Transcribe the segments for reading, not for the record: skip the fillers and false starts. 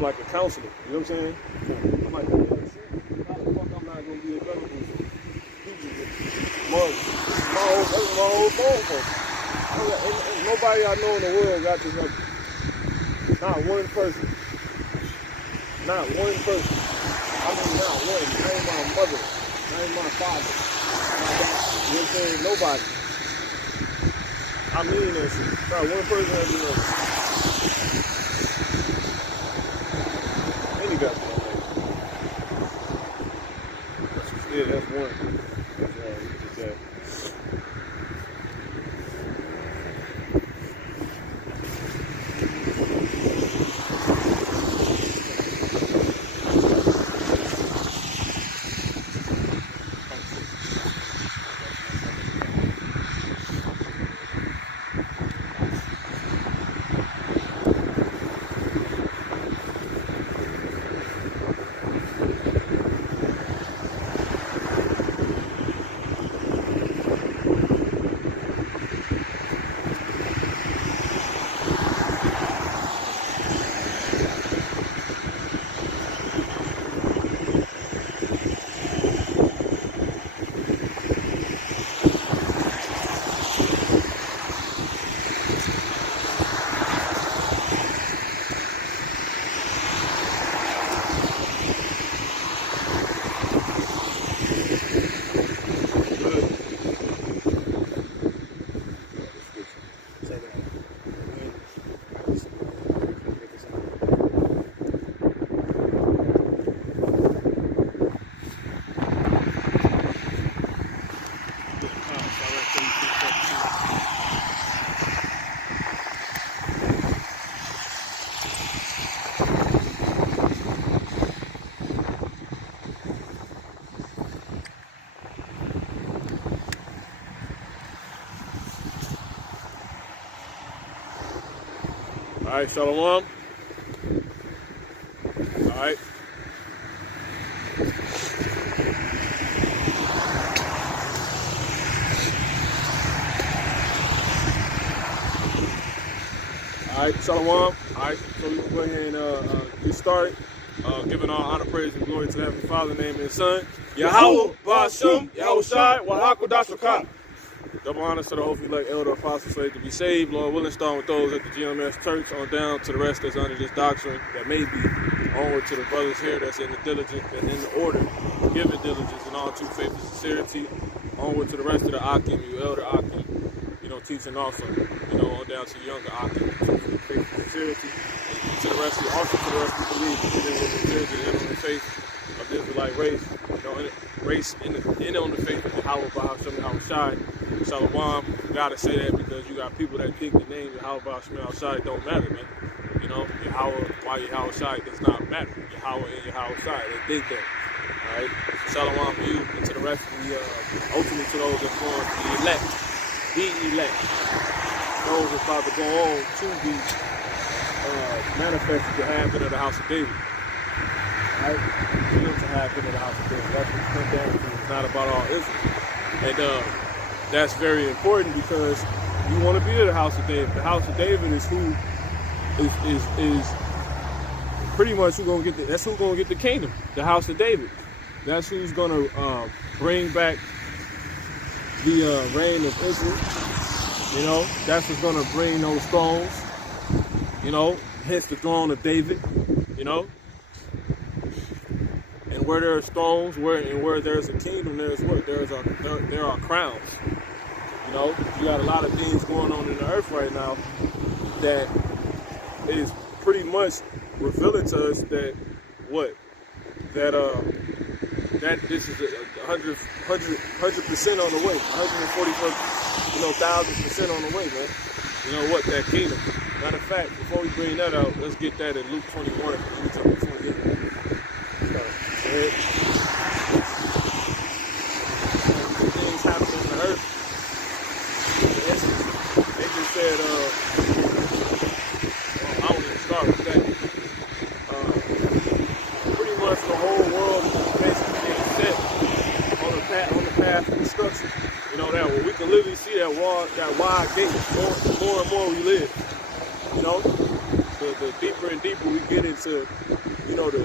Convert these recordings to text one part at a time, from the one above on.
I'm like a counselor. You know what I'm saying? I'm like, yeah, shit, how the fuck I'm not gonna be available for that's my whole phone for. And nobody I know in the world got this number. Not one person. Not one person. I mean, not one. Not even my mother. Not even my father. You know what I'm saying? Nobody. I mean that shit. Not one person has this number. Any goddamn thing. Yeah, that's one. That's that. All right, shalom. All right. All right, shalom. All right, so we can go ahead and get started. Giving all honor, praise, and glory to the Heavenly Father, name and Son, Yahweh, Ba'ashem, Yahweh Shai, Wa'akwadash. Double honors to the hopefully elect elder apostle slave to be saved. Lord willing, starting with those at the GMS church on down to the rest that's under this doctrine that may be onward to the brothers here that's in the diligence, that's in the order, giving diligence and all true faith and sincerity. Onward to the rest of the Akim, you elder Akim, teaching also, on down to the younger Akim, true faith and sincerity. To the rest of the who believe in the faith of the Israelite race, in on the faith of Yahweh, Ba'ashem, Yahweh Shai. Shalom, gotta say that because you got people that think the name Yahweh, Ba'ashem, Yahweh Shai don't matter, man. Yahweh, why Yahweh Shai does not matter. Yahweh and Yahweh Shai, they think that. Alright, shalom for you and to the rest of the, ultimately to those that form the elect, those that's about to go on to be manifested to have been of the house of David. Right? To have been of the house of David. That's what it's come down to. It's not about all Israel. And that's very important because you want to be to the house of David. The house of David is who is pretty much who's gonna get that's who's gonna get the kingdom. The house of David. That's who's gonna bring back the reign of Israel. That's what's gonna bring those thrones. Hence the throne of David, And where there's thrones, where there's a kingdom, there are crowns. You got a lot of things going on in the earth right now that is pretty much revealing to us that that this is 100% on the way, 1,000% on the way, man. That kingdom. Matter of fact, before we bring that out, let's get that in Luke 21. Things happen in the earth. They just said, I don't even start with that. Pretty much the whole world is basically being set on the path of destruction. That where we can literally see that wide gate more and more we live. the deeper and deeper we get into, you know, the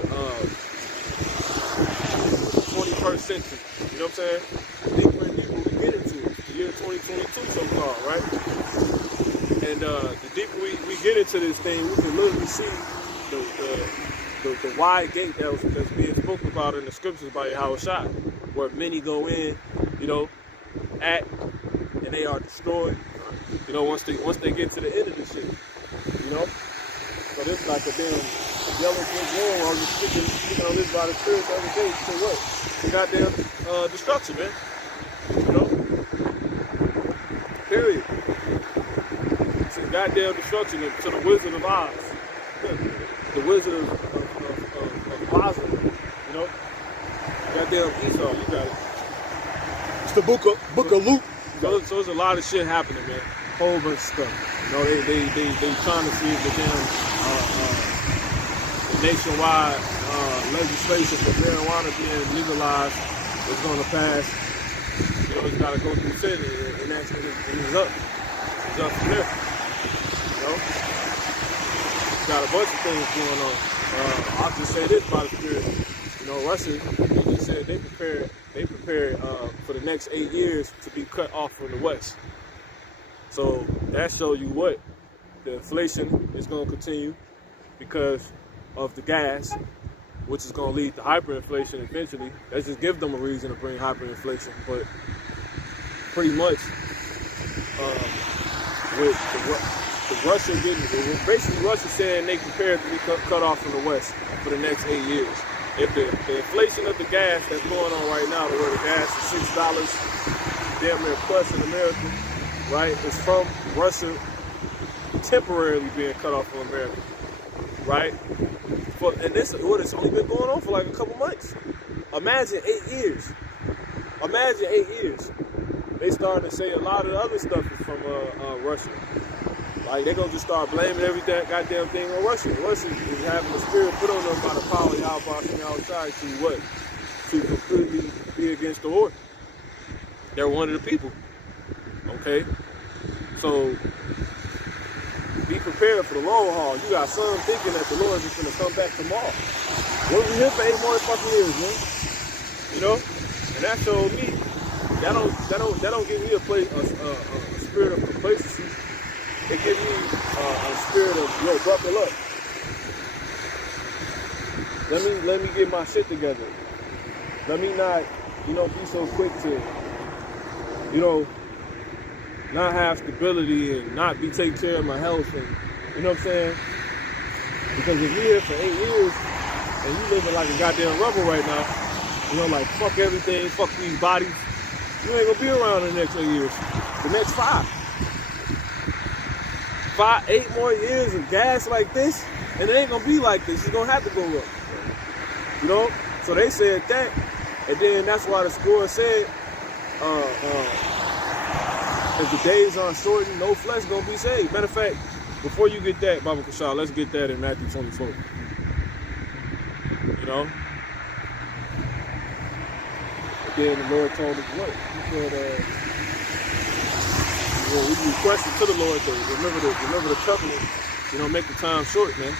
21st century, you know what I'm saying? The deeper and deeper we get into it, the year 2022 so-called, right? And the deeper we get into this thing, we can literally see the wide gate that's being spoken about in the scriptures by Yahushua, where many go in, you know, and they are destroyed, you know, once they get to the end of this shit, you know. So this is like a damn yellow brick wall. I was just speaking on this by the Spirit the other day. So what? The goddamn destruction, man. You know? Period. It's a goddamn destruction to the Wizard of Oz. The Wizard of Oz, you know? Goddamn Esau, you got it. It's the book of Luke. So there's a lot of shit happening, man. Whole bunch of stuff. You know, they trying to see if the damn the nationwide legislation for marijuana being legalized is going to pass. You know, it's got to go through Senate, and that's it's up. It's up from there. You know, got a bunch of things going on. I'll just say this by the Spirit. You know, Russia, they just said they prepared for the next 8 years to be cut off from the West. So that shows you what the inflation is going to continue because of the gas, which is going to lead to hyperinflation eventually. That just gives them a reason to bring hyperinflation. But pretty much, with the Russia basically Russia saying they prepared to be cut off from the West for the next 8 years. If the inflation of the gas that's going on right now, where the gas is $6 damn near plus in America, right? It's from Russia temporarily being cut off from America, right? And this it's only been going on for like a couple months. Imagine 8 years. Imagine 8 years. They started to say a lot of the other stuff is from Russia. Like, they're going to just start blaming every goddamn thing on Russia. Russia is having the spirit put on them by the power of Yahweh from outside to what? To completely be against the order. They're one of the people. Okay? So, be prepared for the long haul. You got some thinking that the Lord is going to come back tomorrow. What are we here for 8 more fucking years, man? You know? And that showed me, that don't give me a spirit of complacency. It gives me a spirit of, yo, buckle up. Let me get my shit together. Let me not, you know, be so quick to, you know, not have stability and not be taking care of my health, and you know what I'm saying? Because if you're here for 8 years and you living like a goddamn rebel right now, you know, like fuck everything, fuck these bodies, you ain't gonna be around in the next 8 years. The next 8 more years of gas like this, and it ain't gonna be like this. It's gonna have to go up. You know? So they said that, and then that's why the score said, if the days are shortened, no flesh gonna be saved. Matter of fact, before you get that, Baba Kashal, let's get that in Matthew 24. You know? And then the Lord told us what? He said, well, we requested to the Lord to remember the covenant, you know, make the time short, man.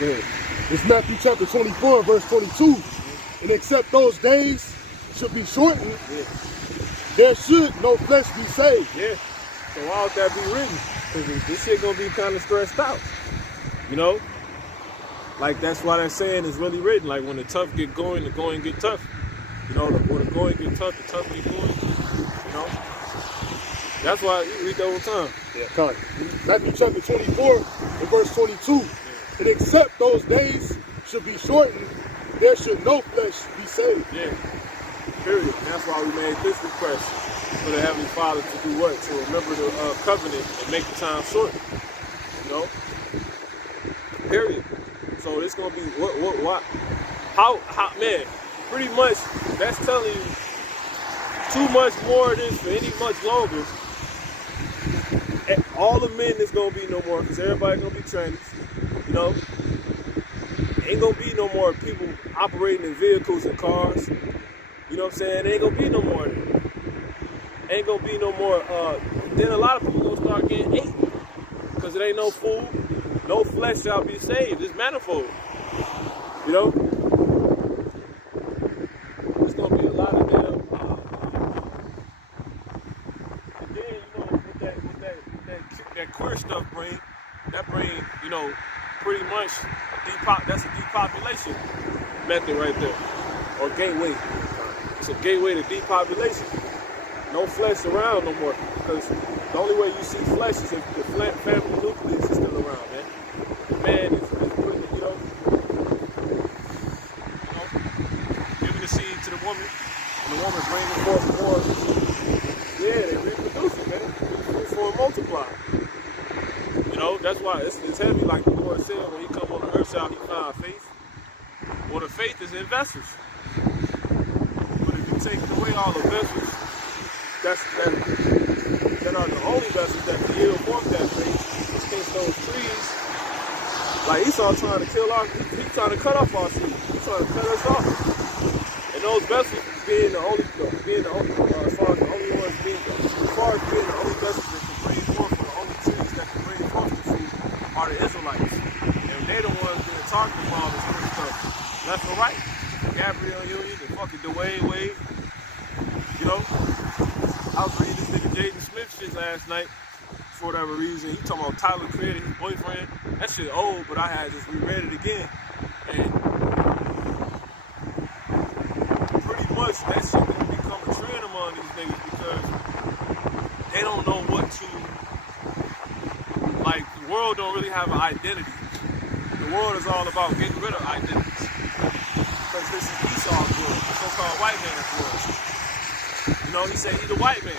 Yeah. It's Matthew chapter 24, verse 22. And except those days should be shortened, there should no flesh be saved. Yeah. So why would that be written? Because this shit gonna be kind of stressed out. You know? Like, that's why that saying is really written. Like, when the tough get going, the going get tough. You know, when the going get tough, the tough get going. You know? That's why you read that all the time. Yeah, come. Matthew chapter 24 and verse 22. Yeah. And except those days should be shortened, there should no flesh be saved. Yeah. Period. And that's why we made this request for the Heavenly Father to do what? To remember the covenant and make the time short. You know? Period. So it's gonna be what? How? Man? Pretty much, that's telling you too much more of this for any much longer. And all the men is gonna be no more, because everybody gonna be trannies. You know? Ain't gonna be no more people operating in vehicles and cars. You know what I'm saying? Ain't gonna be no more. Ain't gonna be no more. Then a lot of people gonna start getting ate because it ain't no food. no flesh shall be saved. It's manifold. You know? It's gonna be a lot of them. And then, you know, that queer stuff bring, you know, pretty much that's a depopulation method right there. Or gateway. It's a gateway to depopulation. No flesh around no more. Because the only way you see flesh is if the family nucleus is still around, man. The man is putting, you know, giving the seed to the woman, and the woman bringing forth more. Yeah, they reproduce it, man. It's for a multiply. You know, that's why it's heavy, like the Lord said, when he come on the earth shall he find faith. Well, the faith is in vessels. But if you take away all the vessels, that are the only vessels that can yield forth that faith, which case those trees, like Esau trying to kill he's trying to cut off our seed. He's trying to cut us off. And those vessels being the only, as far as the only ones being, as far as being the only vessels that can bring forth, or the only trees that can bring forth the fruit, are the Israelites. And they're the ones being talked about this kind of stuff. Left and right. Gabriel Union and fucking Dwayne Wade. You know? I was reading this nigga Jaden Smith shit last night for whatever reason. He talking about Tyler Creator, his boyfriend. That shit old, but I had just reread it again. And pretty much that shit gonna become a trend among these niggas because they don't know what to, like, the world don't really have an identity. The world is all about getting rid of identities. Because this is Esau's world, the so-called white man's world. You know, he said he's a white man.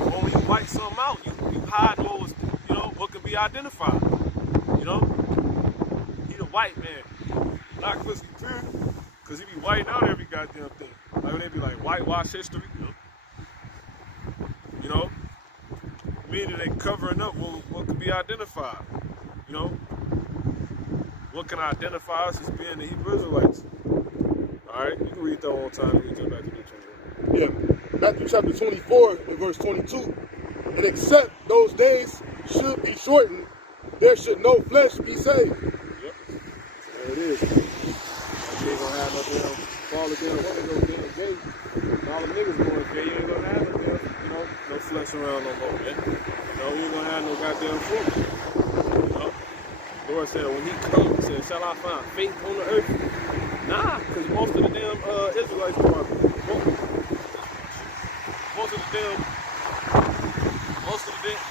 When you white something out, you hide what was, you know, what can be identified. You know? He the white man. Not because he pure, because he be whiting out every goddamn thing. Like when they be like whitewash history, you know? Meaning they covering up what can be identified. You know? What can identify us as being the Hebrew Israelites? Alright, you can read that one time and we jump back to the 21. Yeah, Matthew chapter 24 and verse 22. And except those days should be shortened, there should no flesh be saved. Yep. There it is. You ain't gonna have no damn, all the damn women go damn gay. All the niggas going gay, you ain't gonna have no damn, you know, no flesh around no more, man. You know, you ain't gonna have no goddamn fruit. You know? The Lord said when he comes, he said, shall I find faith on the earth? Nah, because most of the damn Israelites are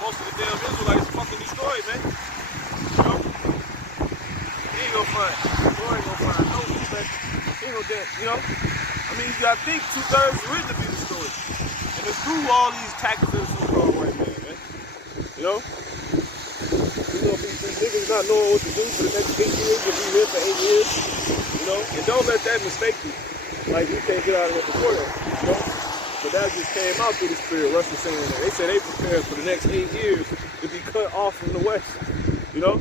most of the damn Israelites fucking destroyed, man. You know? He ain't gonna find, the Lord ain't gonna find no flesh. He ain't gonna damn, you know? I mean, you gotta think 2/3 is written to be destroyed. And it's through all these tactics of the so-called white man. You know? You know, these niggas not knowing what to do for the next 8 years, if we live for 8 years, you know? And don't let that mistake you. Like, we can't get out of it before that, you know? But that just came out through the spirit. Russ was saying that. They said they prepared for the next 8 years to be cut off from the West, you know?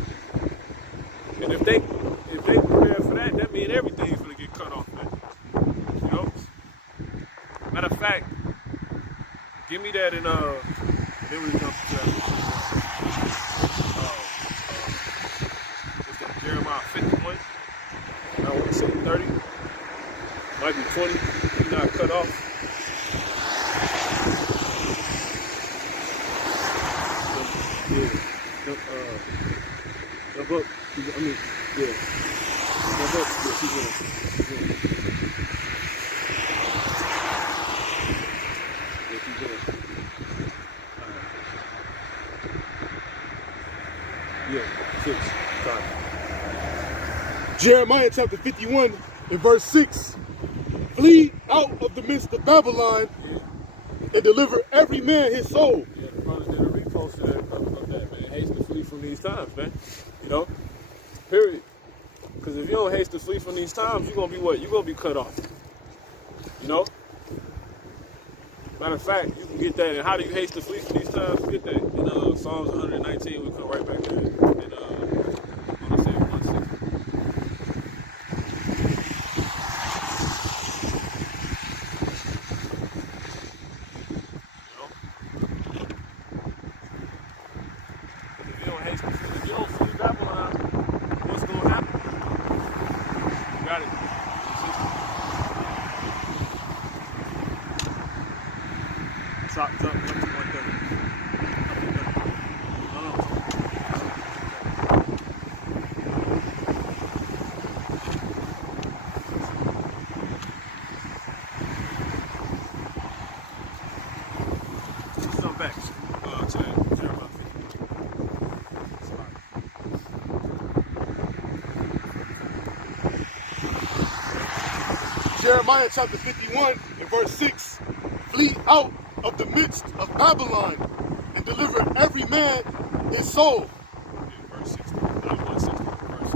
And if they prepare for that, that means everything's gonna get cut off, man. You know? Matter of fact, give me that in then we jump to that. What's that? Jeremiah 51. I want to say 30. Might be 20. You're not cut off. Yeah. The book. I mean, yeah. The book. Yeah, keep going. Yeah, keep going. Yeah, 6. Sorry. Jeremiah chapter 51 and verse 6. Flee out of the midst of Babylon and deliver every man his soul. Yeah, the brothers did a repost of that, man. Haste to flee from these times, man. You know? Period. Because if you don't haste to flee from these times, you're going to be what? You're going to be cut off. You know? Matter of fact, you can get that. And how do you haste to flee from these times? You get that in Psalms 119. We come right back to it. And I want to say 160. If you don't flee Babylon, got it. Jump to 130. Jump back to Jeremiah 50. Jeremiah chapter 51 and verse 6. Flee out of the midst of Babylon and deliver every man his soul. Yeah, verse 60. Not 160, verse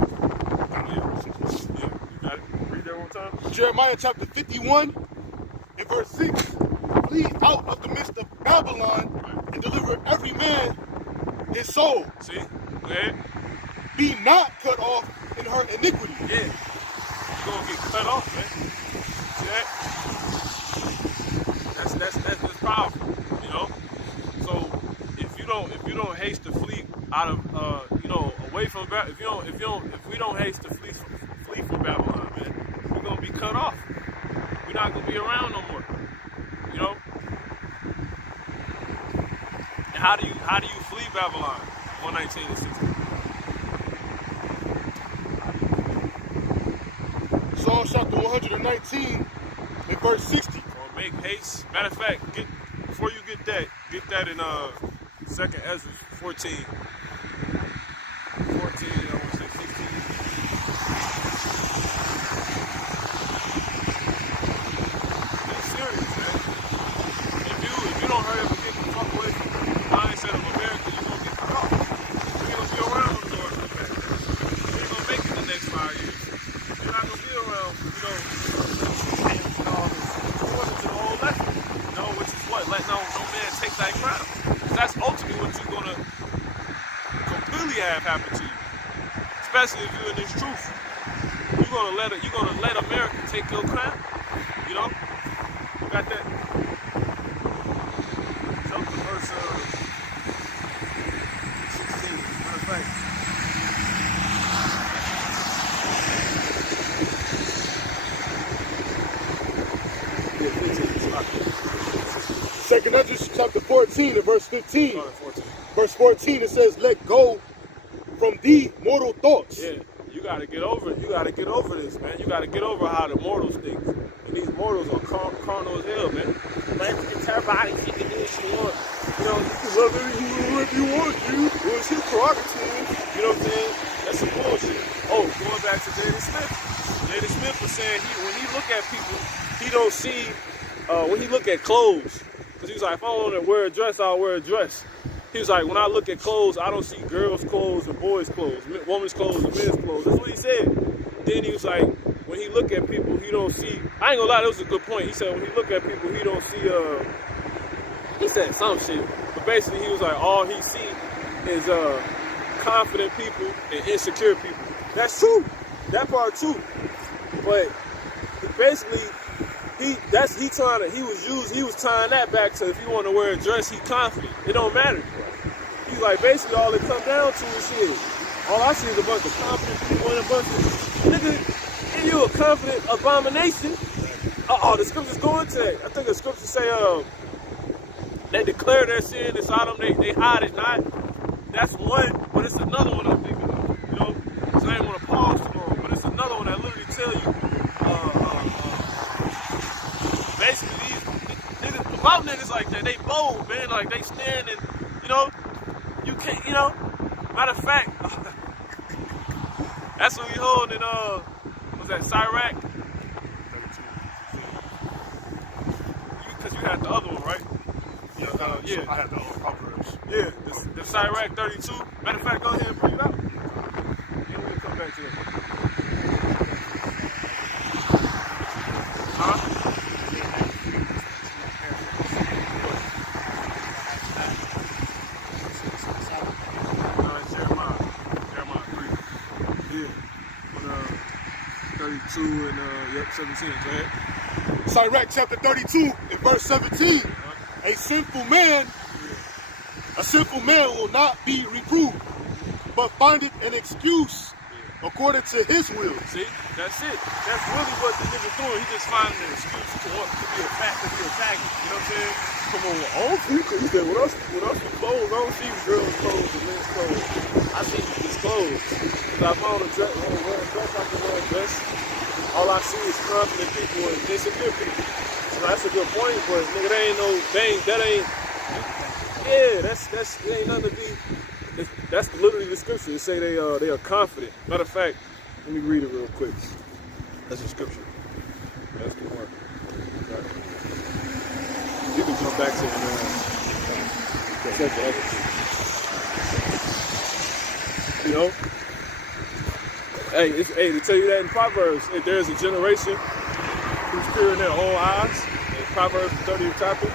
60. Yeah, you got it. Read that one time. Jeremiah chapter 51 and verse 6. Flee out of the midst of Babylon and deliver every man his soul. See? Go ahead. Be not cut off in her iniquity. Yeah. You're gonna get cut off, man. See that? That's powerful, you know. So if you don't haste to flee out of away from Babylon, if we don't haste to flee from Babylon, man, we're gonna be cut off. We're not gonna be around no more, you know. And how do you flee Babylon? 119 and 60. Psalm chapter 119 and verse 60. Or make haste. Matter of fact, before you get that in 2nd Ezra 14. 14, I want to say 16. It's serious, man. If you don't hurry up and get the fuck away from the mindset of America, you're gonna get cut off. You're gonna be around when the Lord comes back. You ain't gonna make it the next 5 years. You're not gonna be around, according to the whole lesson. Which is what? Let no man take thy crown. That's ultimately what you're gonna completely have happen to you. Especially if you're in this truth. You're gonna let America take your crown. You know? You got that? Jump to verse 16. Matter of fact. Yeah, 15. 2nd Ezra chapter 14 and verse 15. 14. Verse 14, it says, let go from thee mortal thoughts. Yeah, you gotta get over it. You gotta get over this, man. You gotta get over how the mortals think. And these mortals are carnal as hell, man. Man, it's her body, she can do what she wants. You know, you can love everything if you want to. Well, it's his prerogative. You know what I'm saying? That's some bullshit. Oh, going back to David Smith. David Smith was saying when he look at people, he don't see, when he look at clothes, because he was like, if I want to wear a dress, I'll wear a dress. He was like, when I look at clothes, I don't see girls' clothes and boys' clothes, women's clothes and men's clothes. That's what he said. Then he was like, when he look at people, he don't see, I ain't gonna lie, that was a good point. He said, when he look at people, he don't see, he said some shit. But basically, he was like, all he see is confident people and insecure people. That's true. That part too. But basically, he was tying that back to if you want to wear a dress, he confident. It don't matter. He's like, basically all it come down to is shit. All I see is a bunch of confident people and a bunch of nigga. If you a confident abomination, the scriptures go into that. I think the scriptures say they declare their sin inside them, they hide it not. That's one, but it's another one I'm thinking of. You know, so I ain't want to pause too long, but it's another one that literally tell you. Basically, these niggas, about niggas like that, they bold, man. Like, they stand and, you know, you can't, you know. Matter of fact, that's what we hold in, was that ISRAELITES? Because you had the other one, right? Yeah, I had the other Proverbs. Yeah, the ISRAELITES 32. Matter of fact, go ahead and bring it out. Then we'll come back to it. Huh? Jeremiah 3. Yeah. 32 and 17. Go ahead. ISRAELITES chapter 32 and verse 17. A sinful man will not be reproved, but findeth an excuse according to his will. See, that's it. That's really what the nigga's doing. He just finding an excuse to want to be a fact, to be a faggot. You know what I'm saying? Come on, I don't see you. He said, what else with clothes? I don't see girls' clothes and men's clothes. I see his clothes. If I want to dress, I can wear a dress. All I see is confident people and insecure people. So that's a good point, but nigga, it ain't nothing to be. That's literally the scripture. It say they are confident. Matter of fact, let me read it real quick. That's the scripture. That's the word. Okay. You can jump back to the you know. Hey, to tell you that in Proverbs, if there's a generation who's pure in their own eyes, in Proverbs 30th chapter.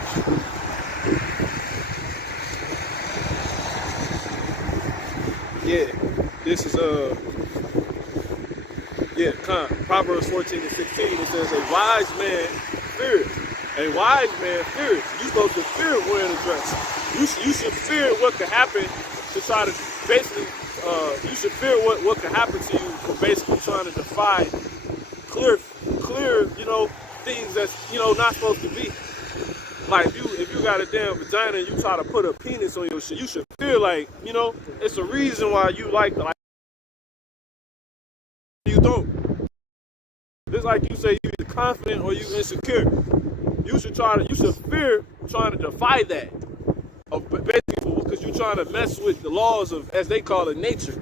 Yeah, this is Proverbs 14 and 16. It says, a wise man feareth. A wise man feareth. You're supposed to fear wearing a dress. You should fear what could happen to try to basically. You should fear what could happen to you for basically trying to defy clear, things that's not supposed to be. Like if you got a damn vagina and you try to put a penis on your shit, you should feel like, it's a reason why you like you don't. Just like you say you either confident or you insecure. You should fear trying to defy that. Basically, because you're trying to mess with the laws of, as they call it, nature.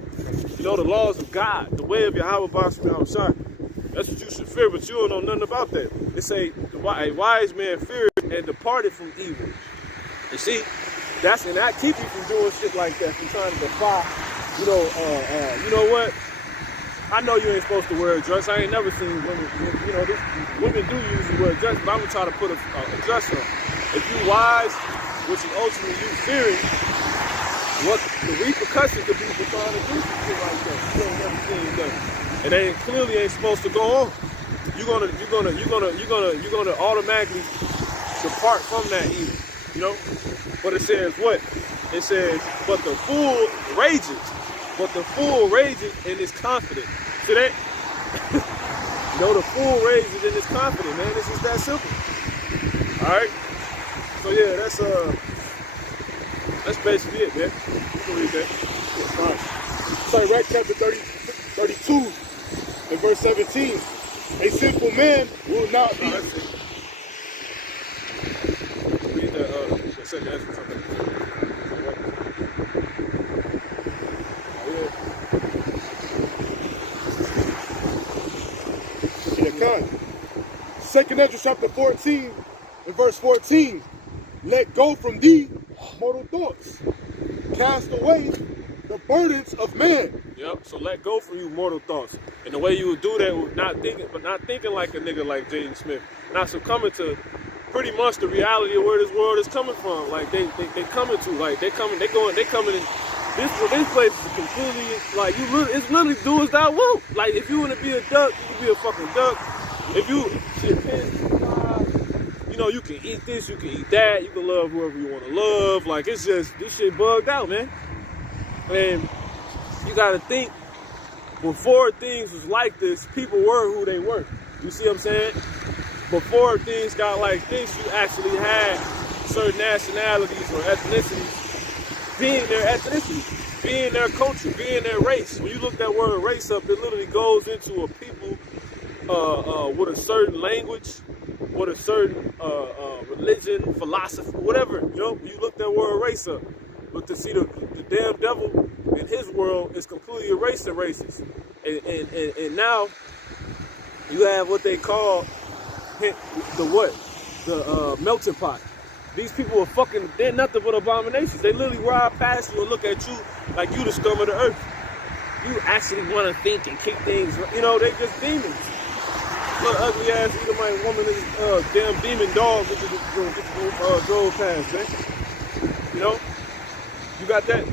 The laws of God, the way of Yahweh Bashem outside. That's what you should fear, but you don't know nothing about that. They say a wise man feared and departed from evil. You see, and that keeps you from doing shit like that, from trying to defy. You know what? I know you ain't supposed to wear a dress. I ain't never seen women. Women do usually wear a dress, but I'm gonna try to put a dress on. If you wise, which is ultimately you fearing what the repercussions of people trying to do shit like that. You ain't never seen that. And they clearly ain't supposed to go on. You're gonna automatically depart from that evil. But it says what? It says, but the fool rages. But the fool rages and is confident. See that? The fool rages and is confident, man. This is that simple. Alright? So yeah, that's basically it, man. You can read that. Sirach chapter 32 and verse 17. A sinful man will not be. That's it. Read the second answer something. Second Ezra chapter 14 and verse 14. Let go from thee mortal thoughts. Cast away the burdens of man. Yep. So let go from you mortal thoughts. And the way you would do that with not thinking like a nigga like Jaden Smith. Not succumbing to pretty much the reality of where this world is coming from. Like they coming to. Like they coming in. This place is completely like it's literally do as thou wilt. Like if you want to be a duck, you can be a fucking duck. If you shit pissed, you can eat this, you can eat that, you can love whoever you want to love. Like it's just this shit bugged out, man. And you gotta think, before things was like this, people were who they were. You see what I'm saying? Before things got like this, you actually had certain nationalities or ethnicities being their ethnicity, being their culture, being their race. When you look that word race up, it literally goes into a people with a certain language, with a certain religion, philosophy, whatever. When you look that word race up. But to see the damn devil in his world is completely erasing races. And now you have what they call the melting pot. These people are they're nothing but abominations. They literally ride past you and look at you like you the scum of the earth. You actually want to think and kick things, they just demons. Little ugly ass Edomite woman is damn demon dog that just drove past, man. You got that?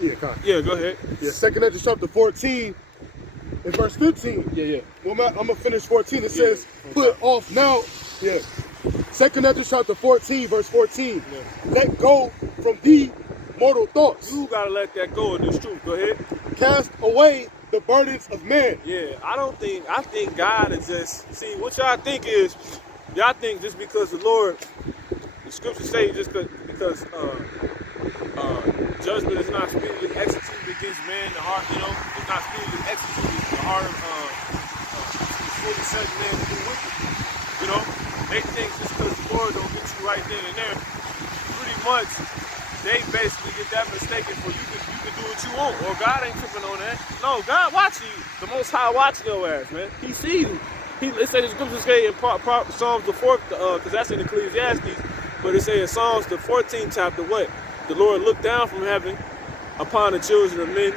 Yeah, kind of. Yeah, go ahead. Yeah, Second Ezra chapter 14 and verse 15. Yeah. Well, I'm going to finish 14. It says, put off now. Second Ezra chapter 14, verse 14. Yeah. Let go from thee mortal thoughts. You gotta let that go in this truth. Go ahead. Cast away the burdens of man. Yeah, I think God is just, see, what y'all think is, y'all think just because the Lord, the scriptures say just because judgment is not speedily executed against man, the heart, it's not speedily executed, the heart of fully set man to do wicked. They think just because the Lord don't get you right then and there, pretty much, they basically get that mistaken for you can do what you want, or God ain't tripping on that. No, God watching you. The Most High watching your ass, man. He sees you. It says the scriptures say in Psalms the 4th, because that's in Ecclesiastes, but it says in Psalms the 14th chapter, what? The Lord looked down from heaven upon the children of men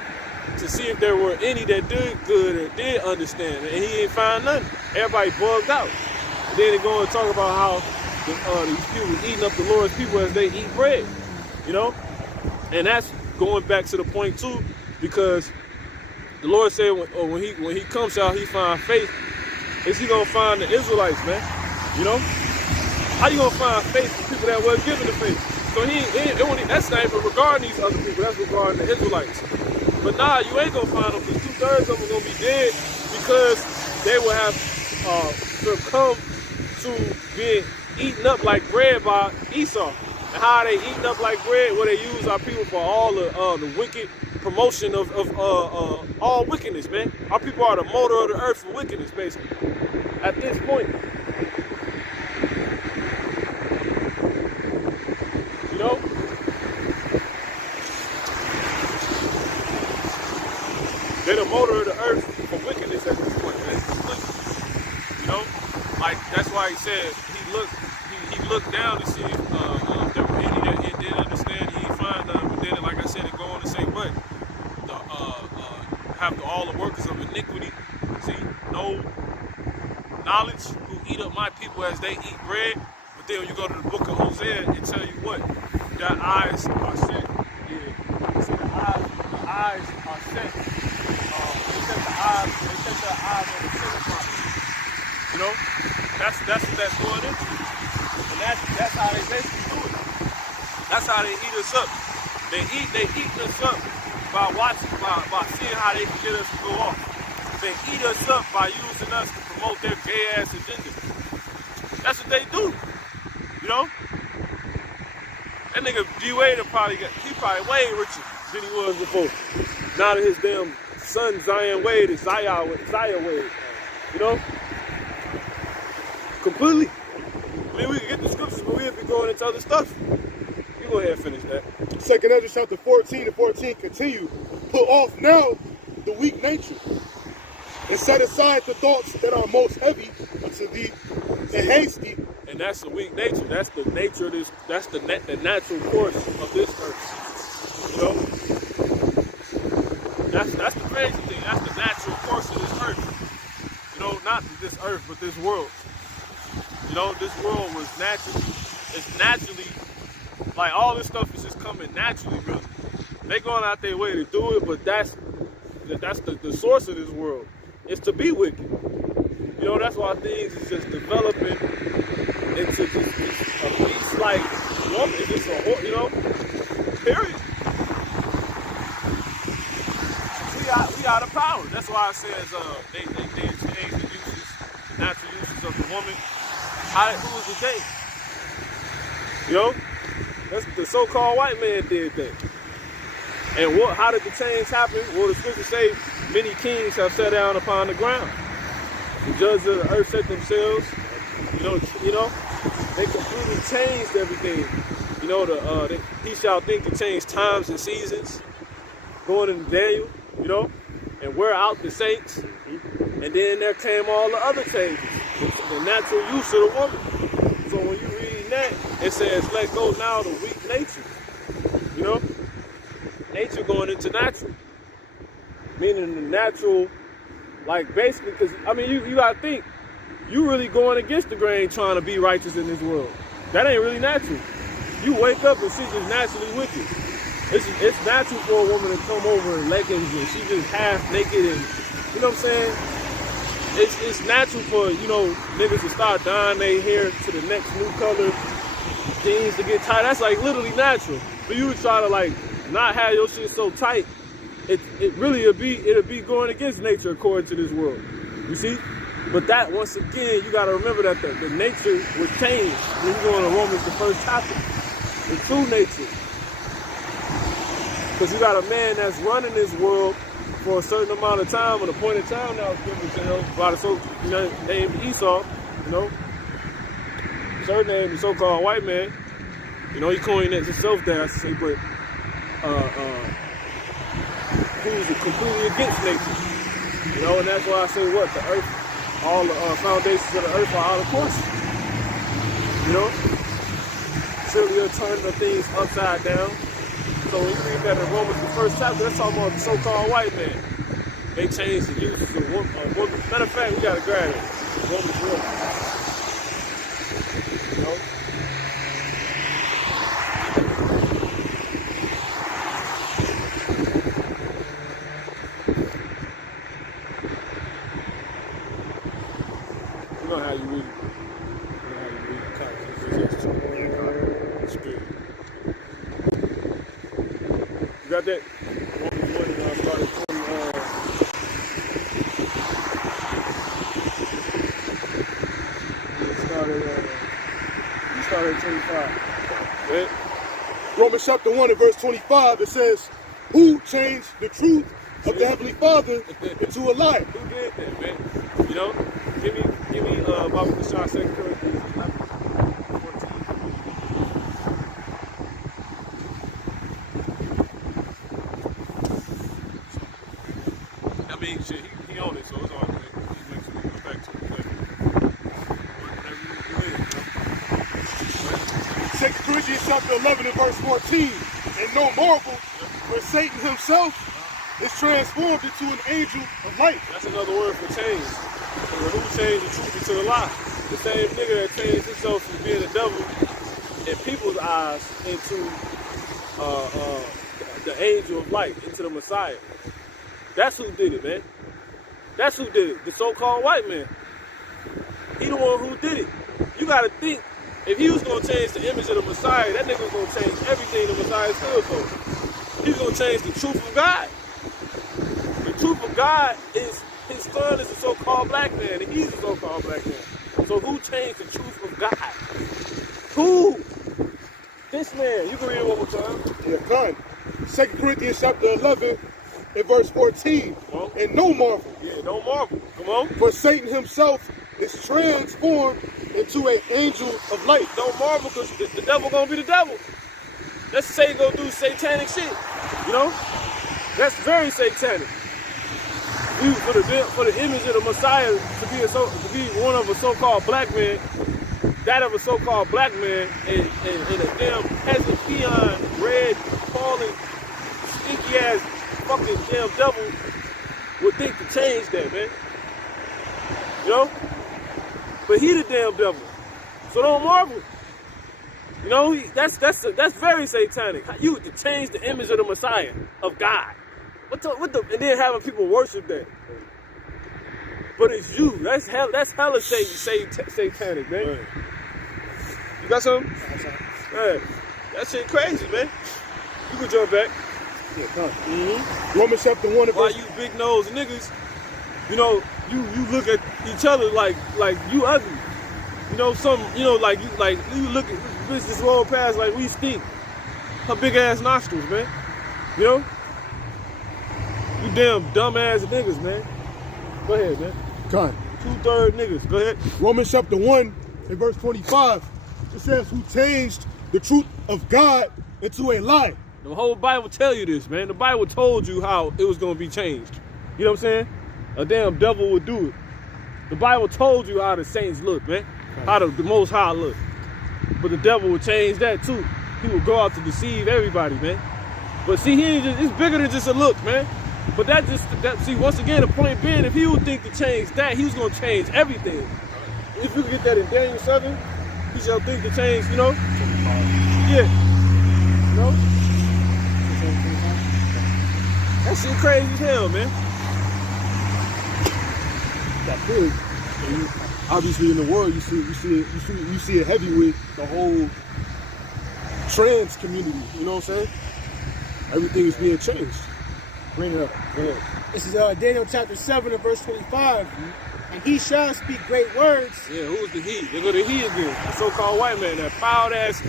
to see if there were any that did good or did understand, and he ain't find none. Everybody bugged out. And then they go and talk about how these people eating up the Lord's people as they eat bread. And that's going back to the point too, because the Lord said when he comes out, he find faith. Is he gonna find the Israelites, man? How you gonna find faith for people that wasn't given the faith? So that's not even regarding these other people. That's regarding the Israelites. But nah, you ain't gonna find them, because 2/3 of them are gonna be dead because they will have succumbed to being eaten up like bread by Esau. And how are they eating up like bread? Well, they use our people for all the wicked promotion of all wickedness, man. Our people are the motor of the earth for wickedness, basically. At this point, they're the motor of the earth for wickedness at this point, man. Like that's why he said he looked down to see if there were any that didn't understand. He didn't find none. But then, like I said, it go on to say what? Have all the workers of iniquity, see, no knowledge, who eat up my people as they eat bread. But then when you go to the book of Hosea, it tell you what? Their eyes are set. Yeah. See, the eyes are set. They set their eyes on the sinner prophet. That's what that's going into. And that's how they basically do it. That's how they eat us up. They eat us up by seeing how they can get us to go off. They eat us up by using us to promote their gay ass agenda. That's what they do. That nigga D Wade probably way richer than he was before. Now that his damn son Zion Wade is Zaya Wade. Completely. I mean, we can get the scriptures, but we have to go into other stuff. You go ahead and finish that. 2 Ezra chapter 14 and 14 continue. Put off now the weak nature, and set aside the thoughts that are most heavy unto thee, and hasty. And that's the weak nature. That's the nature of this. That's the natural course of this earth. That's the crazy thing. That's the natural course of this earth. Not this earth, but this world. This world was naturally, like all this stuff is just coming naturally, really. They going out their way to do it, but that's the source of this world. It's to be wicked. That's why things is just developing into just a beast-like woman. It's just period. We out of power. That's why it says they changed the uses, the natural uses of the woman. Who was the day? That's the so-called white man did that. And how did the change happen? Well, the scriptures say many kings have sat down upon the ground. The judges of the earth set themselves. They completely changed everything. He shall think to change times and seasons. Going into Daniel, and wear out the saints. And then there came all the other changes. The natural use of the woman. So when you read that, it says, let go now the weak nature. Nature going into natural. Meaning the natural, like basically, because, you got to think, you really going against the grain trying to be righteous in this world. That ain't really natural. You wake up and she's just naturally wicked. It's natural for a woman to come over in leggings and she just half naked and, you know what I'm saying? It's natural for, niggas to start dyeing their hair to the next new color, jeans to get tight. That's like literally natural. But you would try to not have your shit so tight, it really it'll be going against nature according to this world. You see? But that, once again, you got to remember that the nature was changed when you go into Romans, the first chapter. The true nature. Because you got a man that's running this world for a certain amount of time, an appointed time that was given to him by the named Esau, you know, surnamed the so-called white man. You know, he coined it himself there, I should say, but who's completely against nature. You know, and that's why I say what? The earth, all the foundations of the earth are out of course. You know? Surely you'll turn the things upside down. So when you read that in Romans, the first chapter, that's talking about the so-called white man. They changed the uses of woman. Matter of fact, we got to grab it. Romans 1. You know? You know how you read it. You know how you read the context. Spirit. You got that? Romans 1 and started 20. You started at 25. Right? Romans chapter 1 and verse 25, it says, who changed the truth of the Heavenly Father into a lie? Who did that, man? You know? Give me Bible Kashah 2 Corinthians 11, 14. I mean, shit, he on it, so it's all good. He makes me go back to it. Whatever you do, 2 Corinthians chapter 11 and verse 14. And no marvel, for Satan himself is transformed into an angel of light. That's another word for change. So who changed the truth into the lie? The same nigga that changed himself from being the devil in people's eyes into the angel of light, into the Messiah. That's who did it, man. That's who did it. The so-called white man. He the one who did it. You gotta think, if he was gonna change the image of the Messiah, that nigga was gonna change everything the Messiah stood for. He was gonna change the truth of God. The truth of God is his son is a so-called black man, and he's a so-called black man. So who changed the truth of God? Who? This man. You can read it one more time. Yeah, God. 2 Corinthians chapter 11 and verse 14. And no marvel. Yeah, no marvel. Come on. For Satan himself is transformed into an angel of light. Don't marvel, because the devil gonna be the devil. Let's say go do satanic shit. You know? That's very satanic. For the image of the Messiah to be one of a so-called black man, that of a so-called black man, and a damn peasant peon, red, falling, stinky ass fucking damn devil would think to change that, man. You know? But he the damn devil. So don't marvel. You know, that's very satanic. You to change the image of the Messiah, of God. And then having people worship that. But it's you. That's hella satanic, man. Right. You got something? Hey, that shit crazy, man. You can jump back. Yeah, come on. Romans chapter 1 and Why verse... you big nose niggas, you know, you look at each other like you ugly. You know, like you look at bitch just roll past like we stink. Her big ass nostrils, man. You know? You damn dumb ass niggas, man. Go ahead, man. Come on. 2/3 niggas. Go ahead. Romans chapter 1 and verse 25. It says, who changed the truth of God into a lie. The whole Bible tell you this, man. The Bible told you how it was going to be changed. You know what I'm saying? A damn devil would do it. The Bible told you how the saints look, man. How the Most High look. But the devil would change that too. He would go out to deceive everybody, man. But see, it's bigger than just a look, man. But see, once again, the point being, if he would think to change that, he was going to change everything. If you get that in Daniel 7, he shall think to change, you know? Yeah. You know? That shit crazy as hell, man. That big. Obviously, in the world, you see it heavy with the whole trans community. You know what I'm saying? Everything is being changed. Bring it up. Go ahead. This is Daniel chapter 7 and verse 25. And he shall speak great words. Yeah, who's the he? They go to he again. The so-called white man, that proud ass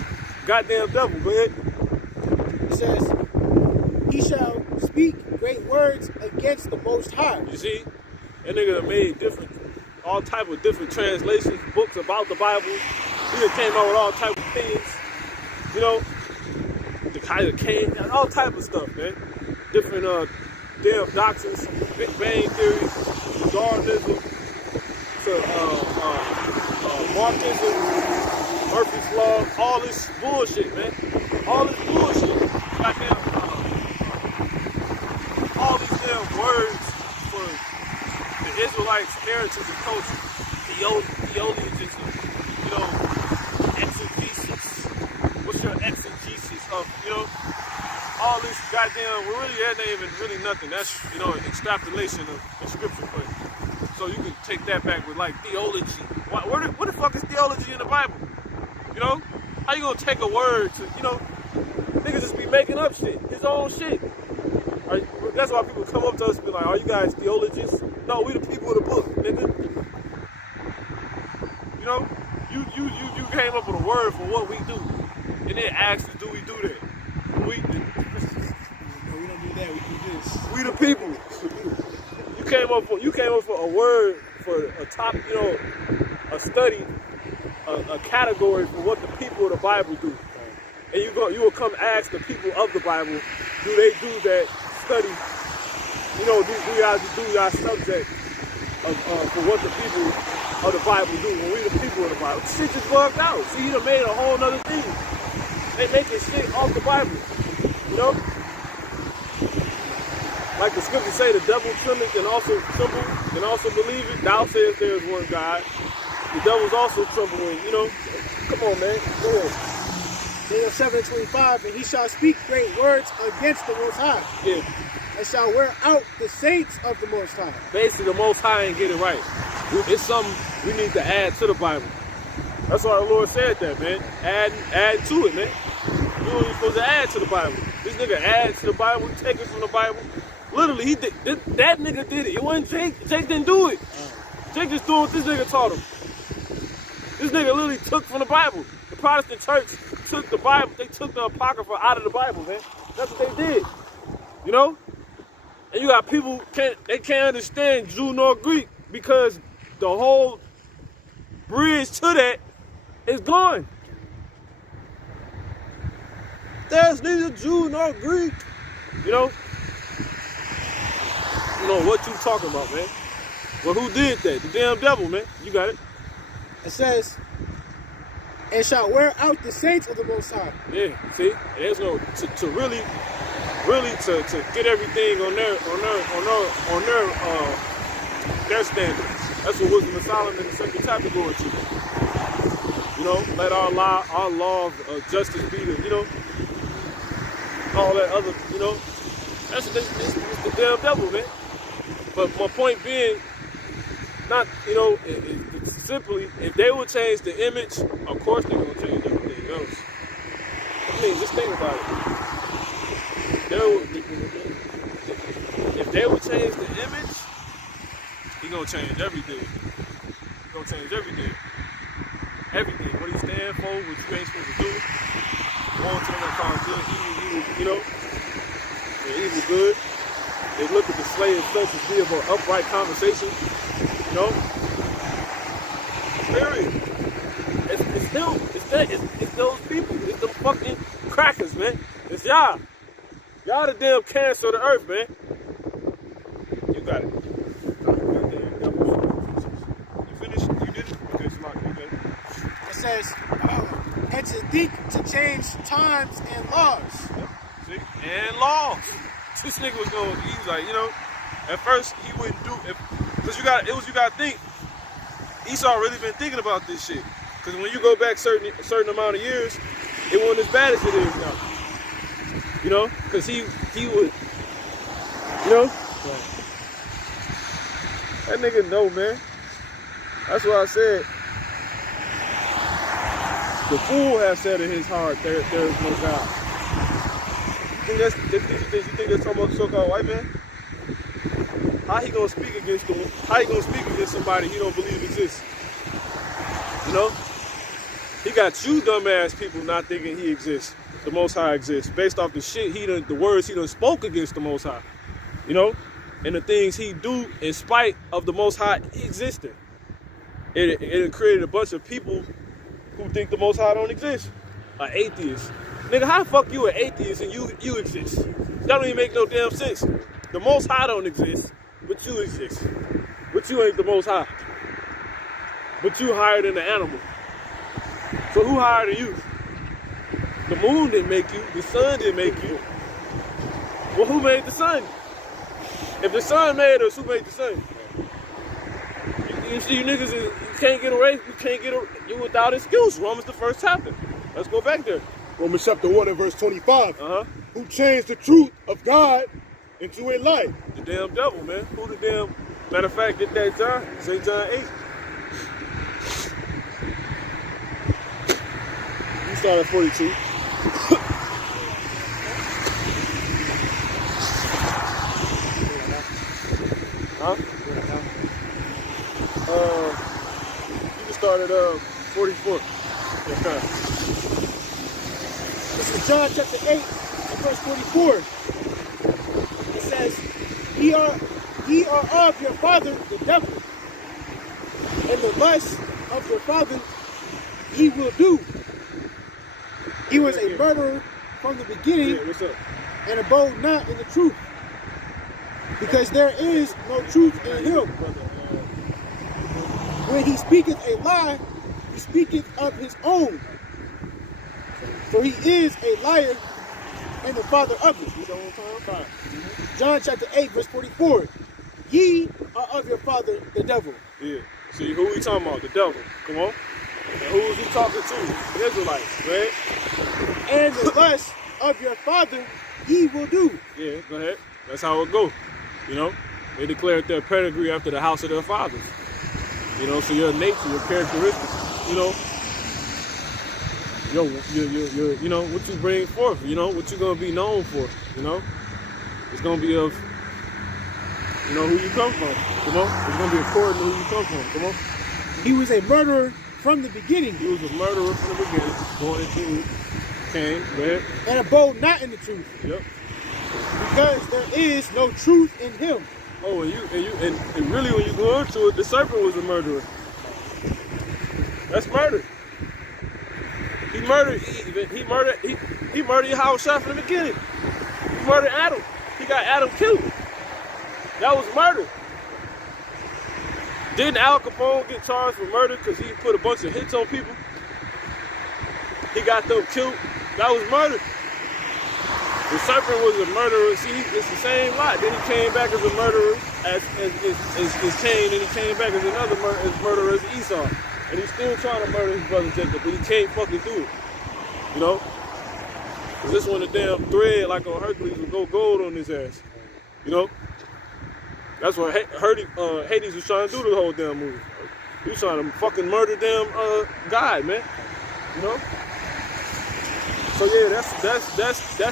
goddamn devil. Go ahead. It says, he shall speak great words against the Most High. You see? That nigga done made all type of different translations, books about the Bible. He done came out with all type of things. You know? The kind of came, all type of stuff, man. Different damn doctrines, Big Bang Theory, Darwinism, to Marxism, Murphy's Law, all this bullshit, man. All this bullshit. Goddamn, all these damn words for the Israelites' heritage and culture. Theologism, you know, exegesis. What's your exegesis of, you know? All this goddamn, well, really, that ain't even really nothing. That's, you know, an extrapolation of the scripture. But so you can take that back with like theology. What the fuck is theology in the Bible? You know? How you gonna take a word to, you know, niggas just be making up shit, his own shit. That's why people come up to us and be like, are you guys theologians? No, we the people of the book, nigga. You know? You came up with a word for what we do. And then asked us, do we do that? No, we don't do that, we do this. We the people. You came up with a word for a top, you know, a study, a category for what the people of the Bible do. And you will come ask the people of the Bible, do they do that study? You know, do y'all subject for what the people of the Bible do when we the people of the Bible? Shit just bugged out. See, you done made a whole nother thing. They making shit off the Bible. You know? Like the scriptures say, the devil trembleth and also tremble and also believe it. Thou sayest there is one God. The devil's also trembling, you know? Come on, man. Go ahead. Daniel 7:25, and he shall speak great words against the Most High. Yeah. And shall wear out the saints of the Most High. Basically, the Most High ain't get it right. It's something we need to add to the Bible. That's why the Lord said that, man. Add to it, man. You ain't supposed to add to the Bible. This nigga adds to the Bible, take it from the Bible. Literally, he did. That nigga did it. It wasn't Jake. Jake didn't do it. Jake just doing what this nigga taught him. This nigga literally took from the Bible. The Protestant church took the Bible. They took the Apocrypha out of the Bible, man. That's what they did. You know? And you got people they can't understand Jew nor Greek because the whole bridge to that is gone. There's neither Jew nor Greek. You know? You know what you talking about, man. Well, who did that? The damn devil, man. You got it. It says, and shall wear out the saints of the Most High. Yeah, see? There's no to really to get everything on their standards. That's what Wisdom of Solomon in the second chapter going to. You know, let our law of justice be the, you know, all that other, you know. It's the damn devil, man. But my point being, not, you know, it's simply, if they would change the image, of course they're going to change everything else. I mean, just think about it. If they would change the image, he's going to change everything. He's going to change everything. Everything. What he stand for, what you ain't supposed to do. Going to them and call good, evil, you know. And evil good. They look at the slave such as be of an upright conversation. You know? Period. It's them. It's those people. It's the fucking crackers, man. It's y'all. Y'all the damn cancer of the earth, man. You got it. You finished? You did it? Okay, Samaki, you got it. It says, and to think to change times and laws. Yep. See? And laws. This nigga was going, he was like, you know, at first he wouldn't do it. Because you got to think, Esau really been thinking about this shit. Because when you go back certain amount of years, it wasn't as bad as it is now. You know? Because he would, you know? Right. That nigga know, man. That's why I said, the fool has said in his heart, there is no God. think that's talking about the so-called white man? How he gonna speak against them? How he gonna speak against somebody he don't believe exists? You know? He got you dumbass people not thinking he exists. The Most High exists. Based off the shit the words he done spoke against the Most High. You know? And the things he do in spite of the Most High existing. It created a bunch of people who think the Most High don't exist. An atheist. Nigga, how the fuck you an atheist and you exist? That don't even make no damn sense. The Most High don't exist, but you exist. But you ain't the Most High. But you higher than the animal. So who higher than you? The moon didn't make you. The sun didn't make you. Well, who made the sun? If the sun made us, who made the sun? You see, you niggas, you can't get away. You without excuse. Romans the 1st chapter. Let's go back there. Romans chapter 1 and verse 25. Who changed the truth of God into a lie. The damn devil, man. Who the damn... Matter of fact, get that John. St. John 8. You start at 42. Huh? You can start at 44. Okay. This is John chapter 8 and verse 44. It says, Ye are of your father the devil, and the lust of your father ye will do. He was a murderer from the beginning, Yeah, what's up? and abode not in the truth, because there is no truth in him. When he speaketh a lie, he speaketh of his own, for he is a liar and the father of it. John chapter 8 verse 44. Ye are of your father the devil. Yeah. See, who we talking about? The devil. Come on. And who is he talking to? The Israelites, right? And the lust of your father ye will do. Yeah, go ahead. That's how it go. You know? They declared their pedigree after the house of their fathers. You know, so your nature, your characteristics, you know, you know, what you bring forth, you know, what you're going to be known for, you know? It's going to be of, you know, who you come from, come on? It's going to be according to who you come from, come on? He was a murderer from the beginning. He was a murderer from the beginning, born into Cain, right? And abode not in the truth. Yep. Because there is no truth in him. Oh, and really when you go into it, the serpent was a murderer. That's murder. He murdered Eve. He murdered Yahushua from the beginning. He murdered Adam. He got Adam killed. That was murder. Didn't Al Capone get charged for murder because he put a bunch of hits on people? He got them killed. That was murder. The serpent was a murderer. See, it's the same lie. Then he came back as a murderer as Cain, and he came back as another murderer as Esau. And he's still trying to murder his brother Jacob, but he can't fucking do it. You know? Because this one, the damn thread, like on Hercules, will go gold on his ass. You know? That's what Hades was trying to do the whole damn movie. He was trying to fucking murder damn God, man. You know? So yeah, that's